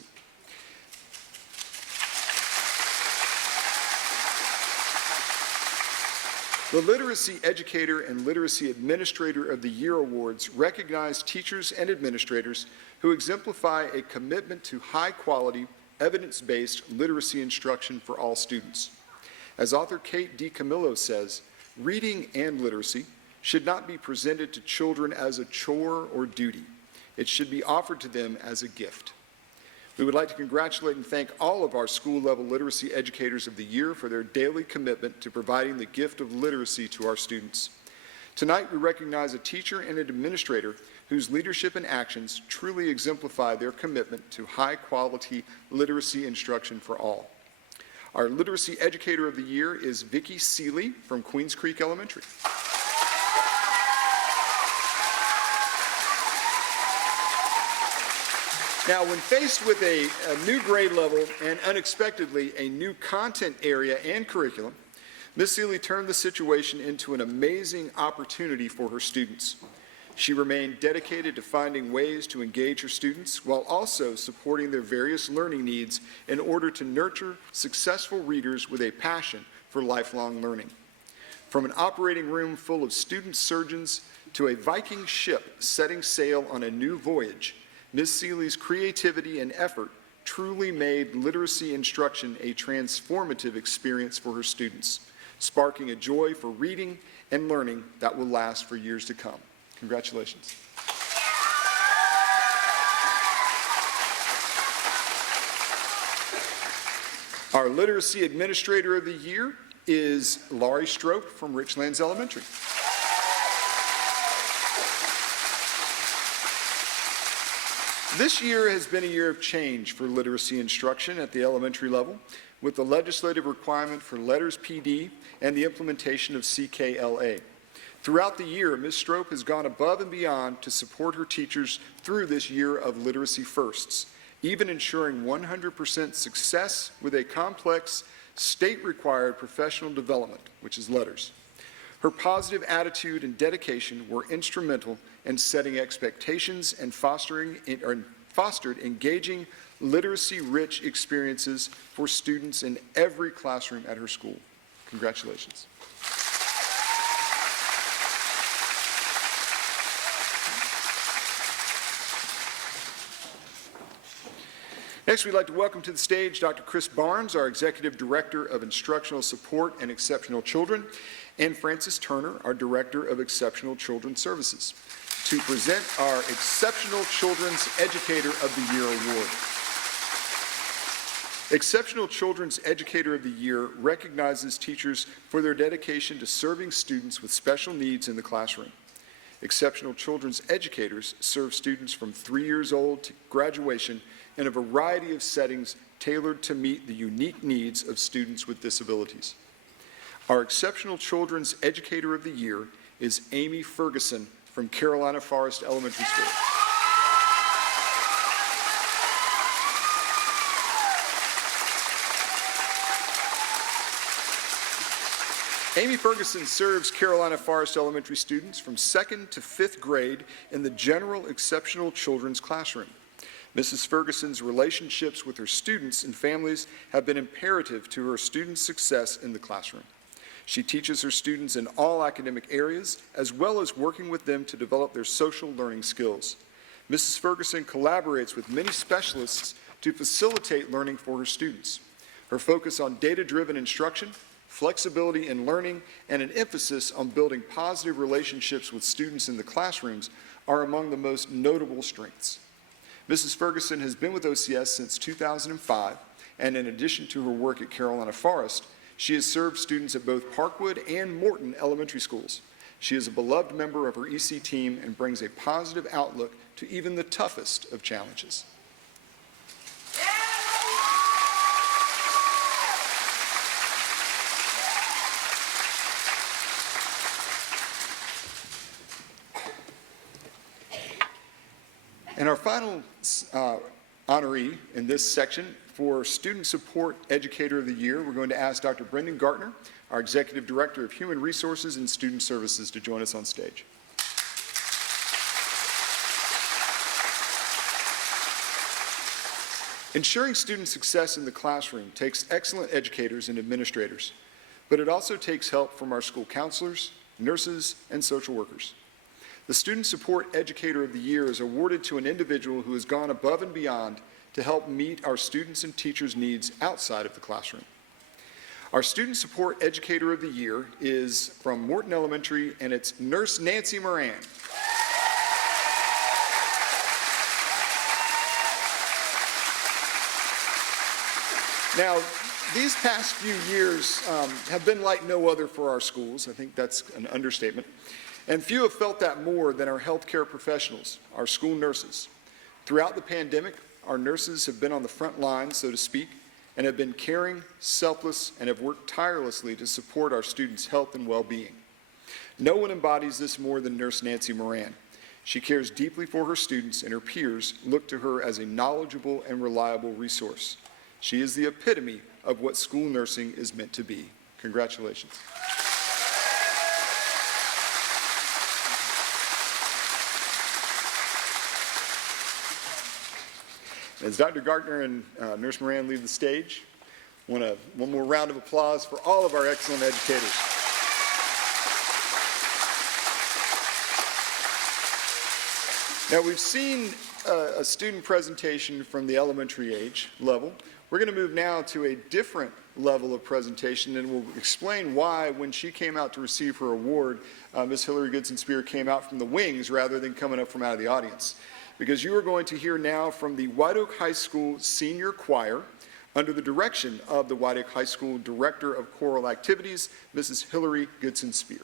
The Literacy Educator and Literacy Administrator of the Year Awards recognize teachers and administrators who exemplify a commitment to high-quality, evidence-based literacy instruction for all students. As author Kate DiCamillo says, reading and literacy should not be presented to children as a chore or duty. It should be offered to them as a gift. We would like to congratulate and thank all of our school-level literacy educators of the year for their daily commitment to providing the gift of literacy to our students. Tonight, we recognize a teacher and an administrator whose leadership and actions truly exemplify their commitment to high-quality literacy instruction for all. Our Literacy Educator of the Year is Vicki Seeley from Queens Creek Elementary. Now, when faced with a new grade level and unexpectedly a new content area and curriculum, Ms. Seeley turned the situation into an amazing opportunity for her students. She remained dedicated to finding ways to engage her students while also supporting their various learning needs in order to nurture successful readers with a passion for lifelong learning. From an operating room full of student surgeons to a Viking ship setting sail on a new voyage, Ms. Seeley's creativity and effort truly made literacy instruction a transformative experience for her students, sparking a joy for reading and learning that will last for years to come. Congratulations. Our Literacy Administrator of the Year is Laurie Strope from Richlands Elementary. This year has been a year of change for literacy instruction at the elementary level, with the legislative requirement for Letters PD and the implementation of CKLA. Throughout the year, Ms. Strope has gone above and beyond to support her teachers through this year of literacy firsts, even ensuring 100% success with a complex state-required professional development, which is LETRS. Her positive attitude and dedication were instrumental in setting expectations and fostered engaging, literacy-rich experiences for students in every classroom at her school. Congratulations. Next, we'd like to welcome to the stage Dr. Chris Barnes, our Executive Director of Instructional Support and Exceptional Children, and Frances Turner, our Director of Exceptional Children's Services, to present our Exceptional Children's Educator of the Year Award. Exceptional Children's Educator of the Year recognizes teachers for their dedication to serving students with special needs in the classroom. Exceptional Children's Educators serve students from 3 years old to graduation in a variety of settings tailored to meet the unique needs of students with disabilities. Our Exceptional Children's Educator of the Year is Amy Ferguson from Carolina Forest Elementary School. Amy Ferguson serves Carolina Forest Elementary students from 2nd to 5th grade in the General Exceptional Children's classroom. Mrs. Ferguson's relationships with her students and families have been imperative to her students' success in the classroom. She teaches her students in all academic areas, as well as working with them to develop their social learning skills. Mrs. Ferguson collaborates with many specialists to facilitate learning for her students. Her focus on data-driven instruction, flexibility in learning, and an emphasis on building positive relationships with students in the classrooms are among the most notable strengths. Mrs. Ferguson has been with OCS since 2005 and in addition to her work at Carolina Forest, she has served students at both Parkwood and Morton elementary schools. She is a beloved member of her EC team and brings a positive outlook to even the toughest of challenges. And our final honoree in this section for Student Support Educator of the Year, we're going to ask Dr. Brendan Gartner, our Executive Director of Human Resources and Student Services, to join us on stage. Ensuring student success in the classroom takes excellent educators and administrators, but it also takes help from our school counselors, nurses, and social workers. The Student Support Educator of the Year is awarded to an individual who has gone above and beyond to help meet our students' and teachers' needs outside of the classroom. Our Student Support Educator of the Year is from Morton Elementary, and it's Nurse Nancy Moran. Now, these past few years have been like no other for our schools. I think that's an understatement. And few have felt that more than our healthcare professionals, our school nurses. Throughout the pandemic, our nurses have been on the front lines, so to speak, and have been caring, selfless, and have worked tirelessly to support our students' health and well-being. No one embodies this more than Nurse Nancy Moran. She cares deeply for her students, and her peers look to her as a knowledgeable and reliable resource. She is the epitome of what school nursing is meant to be. Congratulations. As Dr. Gartner and Nurse Moran leave the stage, I want one more round of applause for all of our excellent educators. Now, we've seen a student presentation from the elementary age level. We're going to move now to a different level of presentation, and we'll explain why when she came out to receive her award, Ms. Hillary Goodson Spear came out from the wings rather than coming up from out of the audience. Because you are going to hear now from the White Oak High School Senior Choir under the direction of the White Oak High School Director of Choral Activities, Mrs. Hillary Goodson Spear.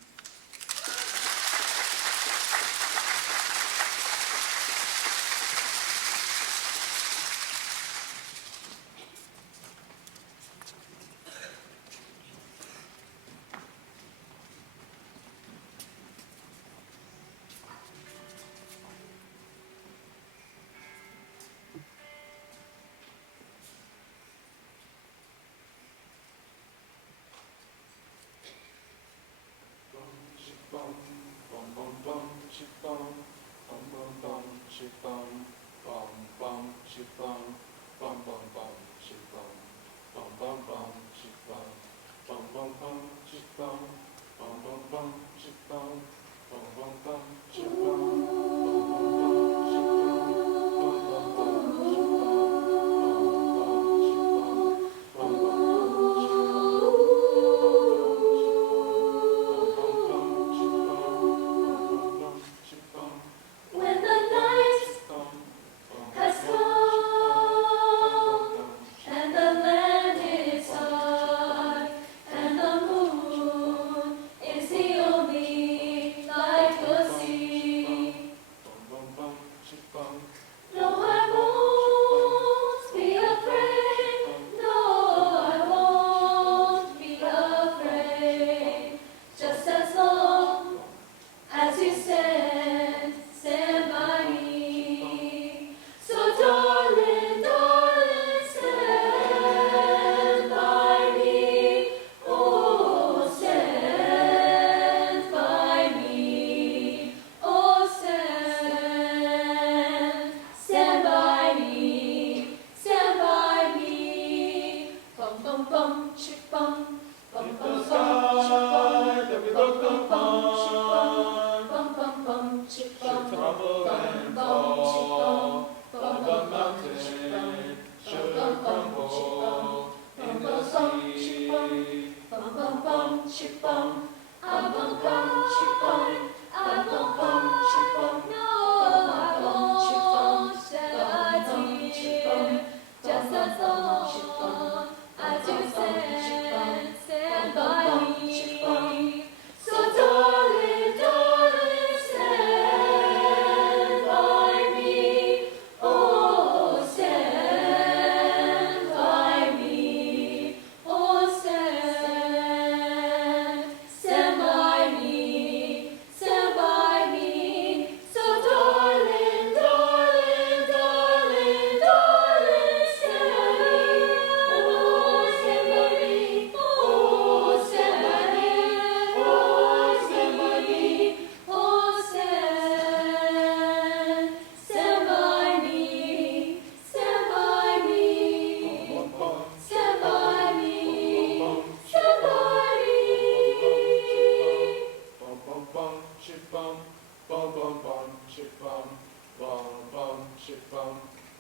shake bum,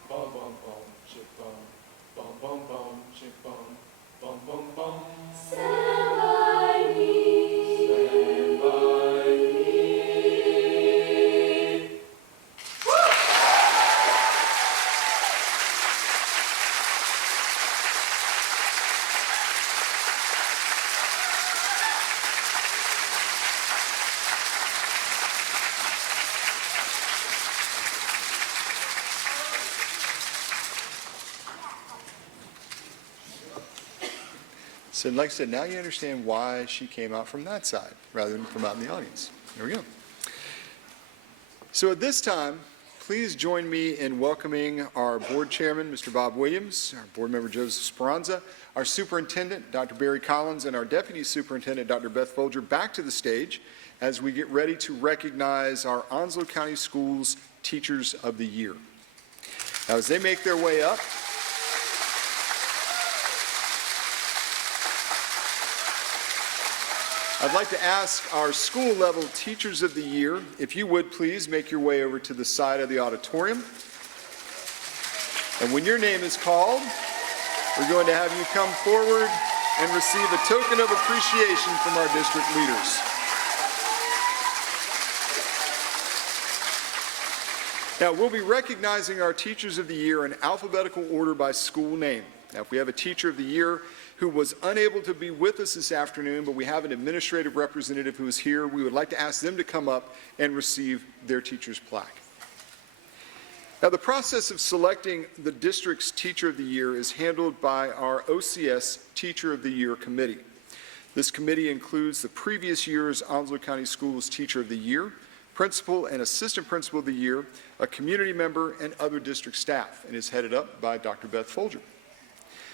bum bum bum, shake bum, bum bum bum, shake bum, bum bum bum. Stand by me. Stand by me. So like I said, now you understand why she came out from that side rather than from out in the audience. There we go. So at this time, please join me in welcoming our board chairman, Mr. Bob Williams, our board member Joseph Speranza, our superintendent, Dr. Barry Collins, and our deputy superintendent, Dr. Beth Folger, back to the stage as we get ready to recognize our Onslow County Schools Teachers of the Year. Now, as they make their way up, I'd like to ask our school-level Teachers of the Year, if you would please make your way over to the side of the auditorium. And when your name is called, we're going to have you come forward and receive a token of appreciation from our district leaders. Now, we'll be recognizing our Teachers of the Year in alphabetical order by school name. Now, if we have a Teacher of the Year who was unable to be with us this afternoon, but we have an administrative representative who is here, we would like to ask them to come up and receive their teacher's plaque. Now, the process of selecting the district's Teacher of the Year is handled by our OCS Teacher of the Year Committee. This committee includes the previous year's Onslow County Schools Teacher of the Year, Principal and Assistant Principal of the Year, a community member, and other district staff, and is headed up by Dr. Beth Folger.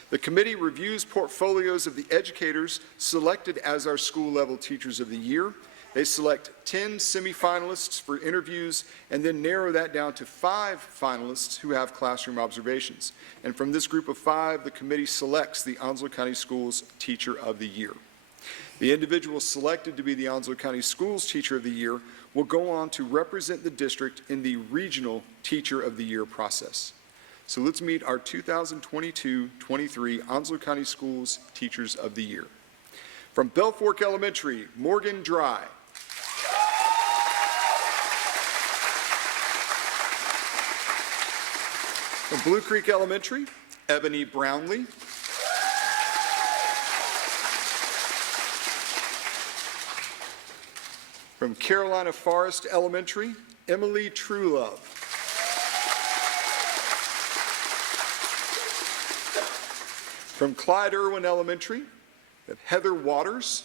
The committee reviews portfolios of the educators selected as our school-level Teachers of the Year. They select 10 semifinalists for interviews and then narrow that down to 5 finalists who have classroom observations. And from this group of 5, the committee selects the Onslow County Schools Teacher of the Year. The individual selected to be the Onslow County Schools Teacher of the Year will go on to represent the district in the Regional Teacher of the Year process. So let's meet our 2022-23 Onslow County Schools Teachers of the Year. From Bell Fork Elementary, Morgan Dry. From Blue Creek Elementary, Ebony Brownlee. From Carolina Forest Elementary, Emily Truelove. From Clyde Irwin Elementary, we have Heather Waters.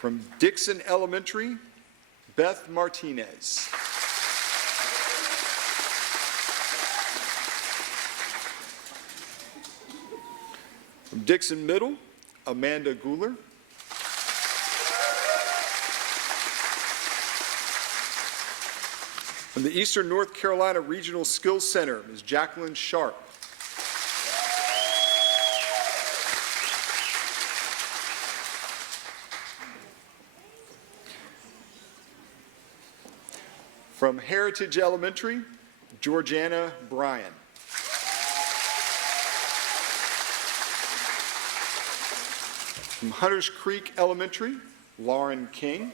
From Dixon Elementary, Beth Martinez. From Dixon Middle, Amanda Guler. From the Eastern North Carolina Regional Skills Center, Ms. Jacqueline Sharp. From Heritage Elementary, Georgiana Bryan. From Hunters Creek Elementary, Lauren King.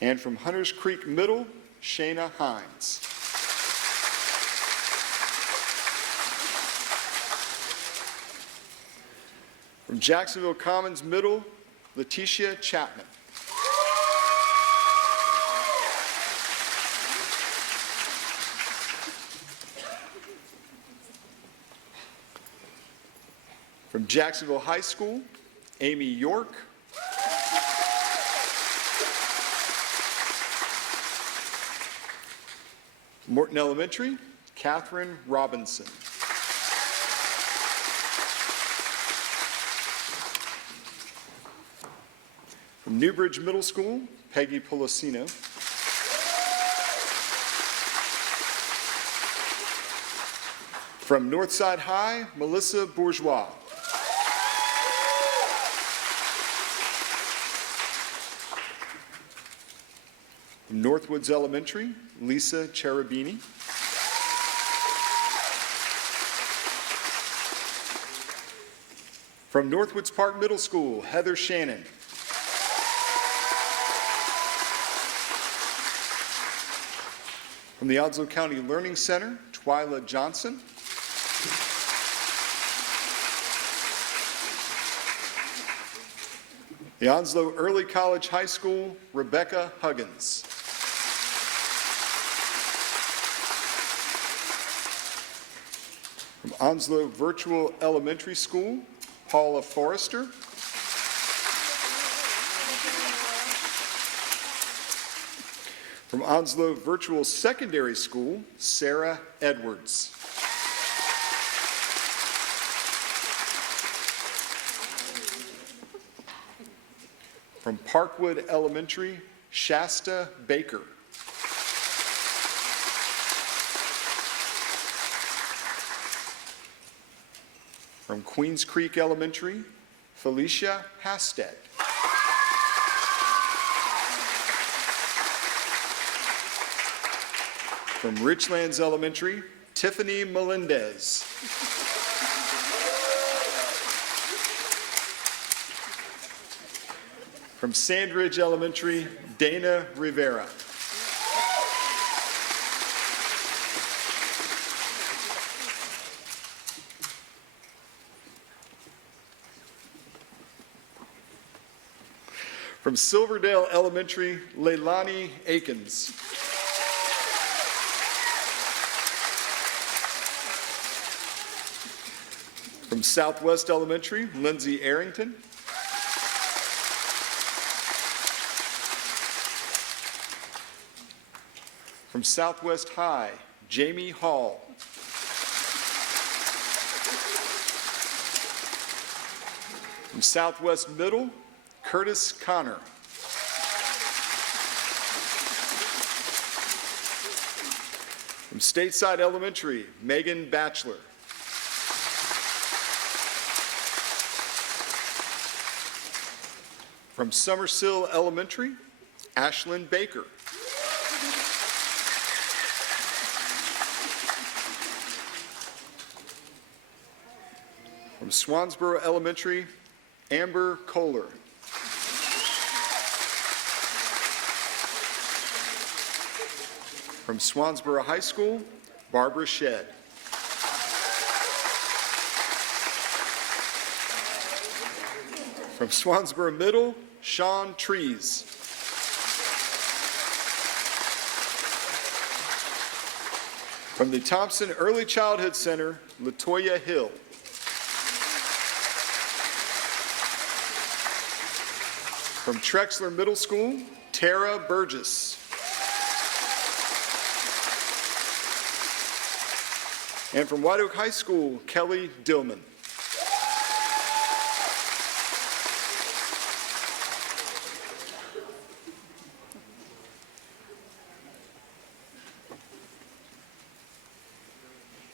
And from Hunters Creek Middle, Shayna Hines. From Jacksonville Commons Middle, Letitia Chapman. From Jacksonville High School, Amy York. Morton Elementary, Catherine Robinson. From Newbridge Middle School, Peggy Policino. From Northside High, Melissa Bourgeois. From Northwoods Elementary, Lisa Cherubini. From Northwoods Park Middle School, Heather Shannon. From the Onslow County Learning Center, Twyla Johnson. The Onslow Early College High School, Rebecca Huggins. From Onslow Virtual Elementary School, Paula Forrester. From Onslow Virtual Secondary School, Sarah Edwards. From Parkwood Elementary, Shasta Baker. From Queens Creek Elementary, Felicia Hasted. From Richlands Elementary, Tiffany Melendez. From Sandridge Elementary, Dana Rivera. From Silverdale Elementary, Leilani Akins. From Southwest Elementary, Lindsay Arrington. From Southwest High, Jamie Hall. From Southwest Middle, Curtis Connor. From Stateside Elementary, Megan Batchelor. From Summersill Elementary, Ashlyn Baker. From Swansboro Elementary, Amber Kohler. From Swansboro High School, Barbara Shedd. From Swansboro Middle, Sean Trees. From the Thompson Early Childhood Center, Latoya Hill. From Trexler Middle School, Tara Burgess. And from White Oak High School, Kelly Dillman.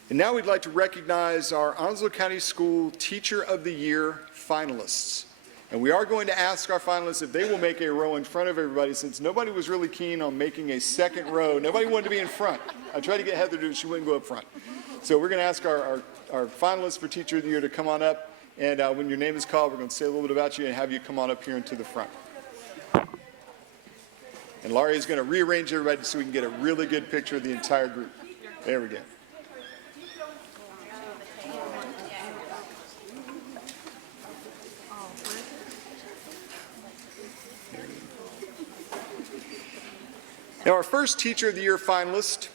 And now we'd like to recognize our Onslow County School Teacher of the Year finalists. And we are going to ask our finalists if they will make a row in front of everybody, since nobody was really keen on making a second row. Nobody wanted to be in front. I tried to get Heather to do it, she wouldn't go up front. So we're going to ask our finalists for Teacher of the Year to come on up, and when your name is called, we're going to say a little bit about you and have you come on up here into the front. And Laurie is going to rearrange everybody so we can get a really good picture of the entire group. There we go. Now, our first Teacher of the Year finalist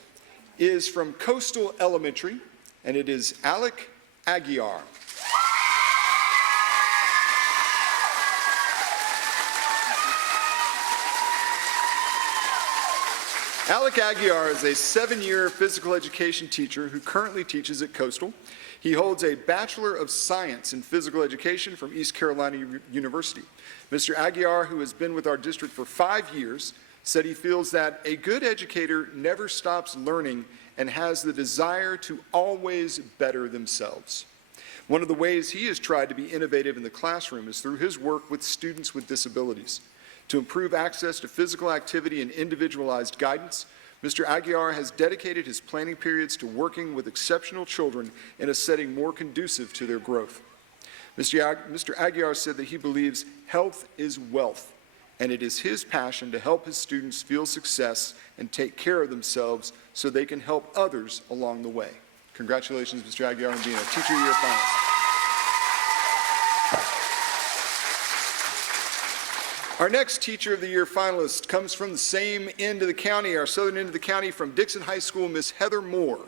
is from Coastal Elementary, and it is Alec Aguiar. Alec Aguiar is a 7-year physical education teacher who currently teaches at Coastal. He holds a Bachelor of Science in Physical Education from East Carolina University. Mr. Aguiar, who has been with our district for 5 years, said he feels that a good educator never stops learning and has the desire to always better themselves. One of the ways he has tried to be innovative in the classroom is through his work with students with disabilities. To improve access to physical activity and individualized guidance, Mr. Aguiar has dedicated his planning periods to working with exceptional children in a setting more conducive to their growth. Mr. Aguiar said that he believes health is wealth, and it is his passion to help his students feel success and take care of themselves so they can help others along the way. Congratulations, Mr. Aguiar, on being a Teacher of the Year finalist. Our next Teacher of the Year finalist comes from the same end of the county, our southern end of the county, from Dixon High School, Ms. Heather Moore.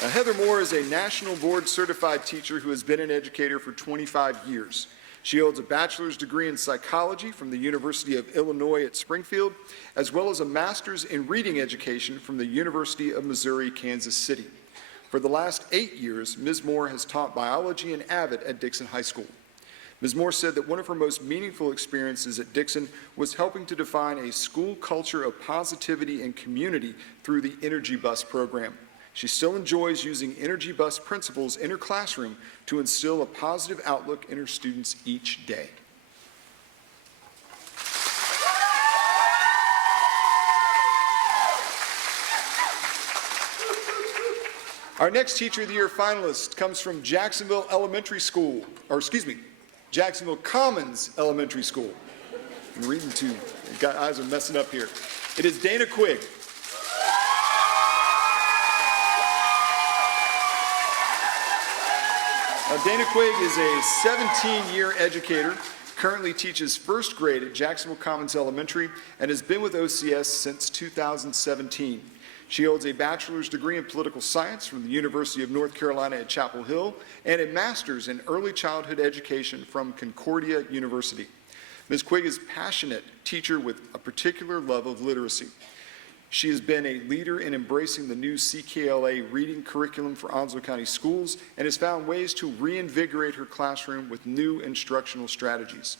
Now, Heather Moore is a national board certified teacher who has been an educator for 25 years. She holds a bachelor's degree in psychology from the University of Illinois at Springfield, as well as a master's in reading education from the University of Missouri, Kansas City. For the last 8 years, Ms. Moore has taught biology and AVID at Dixon High School. Ms. Moore said that one of her most meaningful experiences at Dixon was helping to define a school culture of positivity and community through the Energy Bus program. She still enjoys using Energy Bus principles in her classroom to instill a positive outlook in her students each day. Our next Teacher of the Year finalist comes from Jacksonville Jacksonville Commons Elementary School. I'm reading too. Eyes are messing up here. It is Dana Quigg. Now, Dana Quigg is a 17-year educator, currently teaches first grade at Jacksonville Commons Elementary, and has been with OCS since 2017. She holds a bachelor's degree in political science from the University of North Carolina at Chapel Hill and a master's in early childhood education from Concordia University. Ms. Quigg is a passionate teacher with a particular love of literacy. She has been a leader in embracing the new CKLA reading curriculum for Onslow County schools and has found ways to reinvigorate her classroom with new instructional strategies.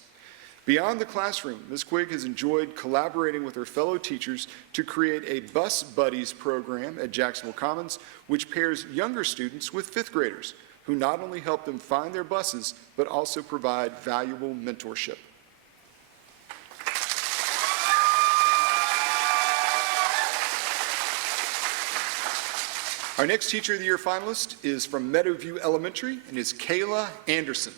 Beyond the classroom, Ms. Quigg has enjoyed collaborating with her fellow teachers to create a Bus Buddies program at Jacksonville Commons, which pairs younger students with fifth graders, who not only help them find their buses, but also provide valuable mentorship. Our next Teacher of the Year finalist is from Meadowview Elementary and is Kayla Anderson.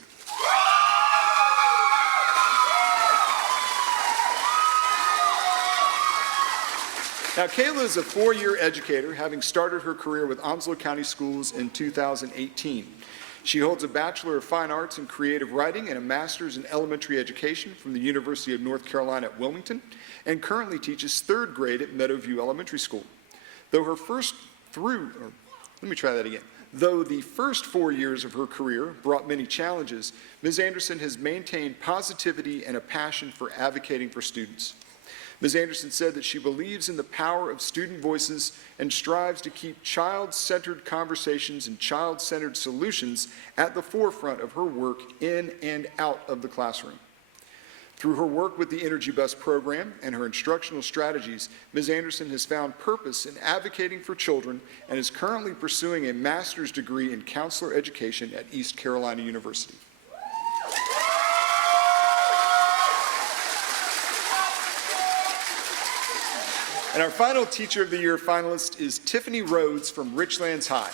Now, Kayla is a 4-year educator, having started her career with Onslow County Schools in 2018. She holds a Bachelor of Fine Arts in Creative Writing and a Master's in Elementary Education from the University of North Carolina at Wilmington, and currently teaches third grade at Meadowview Elementary School. Though the first 4 years of her career brought many challenges, Ms. Anderson has maintained positivity and a passion for advocating for students. Ms. Anderson said that she believes in the power of student voices and strives to keep child-centered conversations and child-centered solutions at the forefront of her work in and out of the classroom. Through her work with the Energy Bus program and her instructional strategies, Ms. Anderson has found purpose in advocating for children and is currently pursuing a master's degree in counselor education at East Carolina University. And our final Teacher of the Year finalist is Tiffany Rhodes from Richlands High.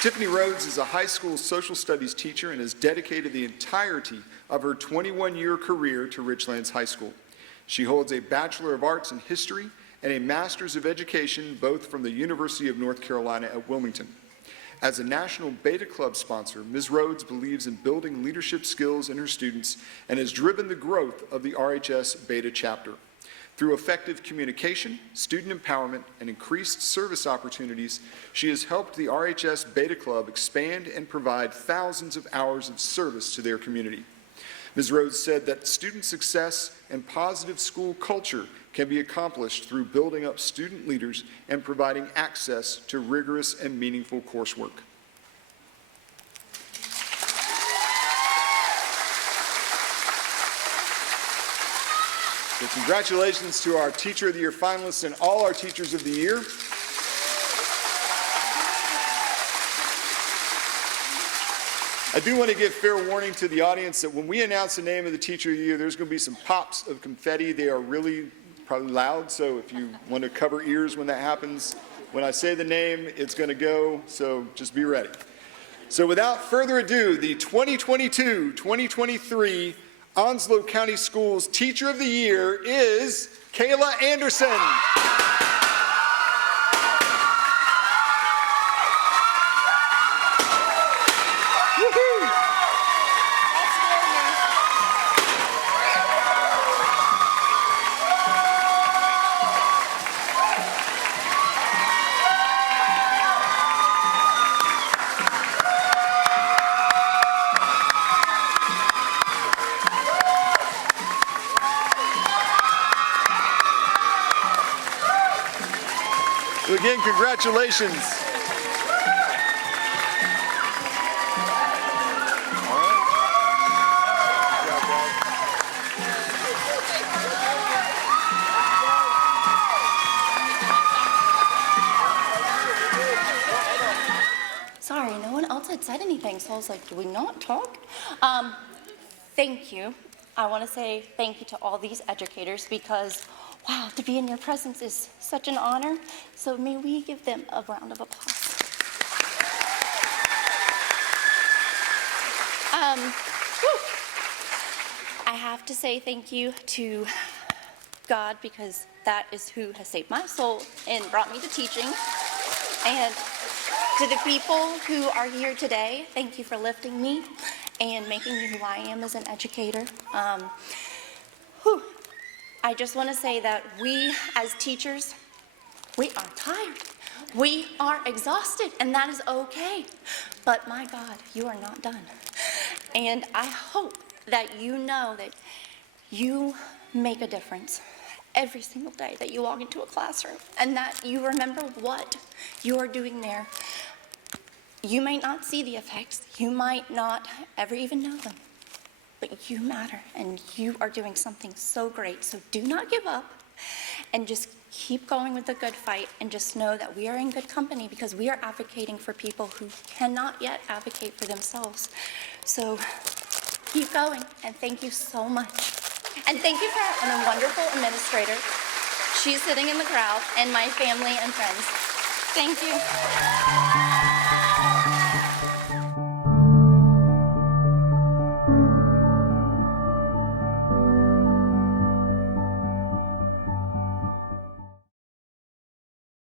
Tiffany Rhodes is a high school social studies teacher and has dedicated the entirety of her 21-year career to Richlands High School. She holds a Bachelor of Arts in History and a Master's of Education, both from the University of North Carolina at Wilmington. As a National Beta Club sponsor, Ms. Rhodes believes in building leadership skills in her students and has driven the growth of the RHS Beta chapter. Through effective communication, student empowerment, and increased service opportunities, she has helped the RHS Beta Club expand and provide thousands of hours of service to their community. Ms. Rhodes said that student success and positive school culture can be accomplished through building up student leaders and providing access to rigorous and meaningful coursework. So congratulations to our Teacher of the Year finalists and all our Teachers of the Year. I do want to give fair warning to the audience that when we announce the name of the Teacher of the Year, there's going to be some pops of confetti. They are really probably loud, so if you want to cover ears when that happens, when I say the name, it's going to go, so just be ready. So without further ado, the 2022-2023 Onslow County Schools Teacher of the Year is Kayla Anderson. So again, congratulations. Sorry, no one else had said anything, so I was like, do we not talk? Thank you. I want to say thank you to all these educators because, wow, to be in your presence is such an honor. So may we give them a round of applause. I have to say thank you to God because that is who has saved my soul and brought me to teaching. And to the people who are here today, thank you for lifting me and making me who I am as an educator. I just want to say that we as teachers, we are tired. We are exhausted, and that is okay. But my God, you are not done. And I hope that you know that you make a difference every single day that you walk into a classroom and that you remember what you are doing there. You might not see the effects. You might not ever even know them. But you matter, and you are doing something so great. So do not give up, and just keep going with the good fight, and just know that we are in good company because we are advocating for people who cannot yet advocate for themselves. So keep going, and thank you so much. And thank you for a wonderful administrator. She's sitting in the crowd, and my family and friends. Thank you.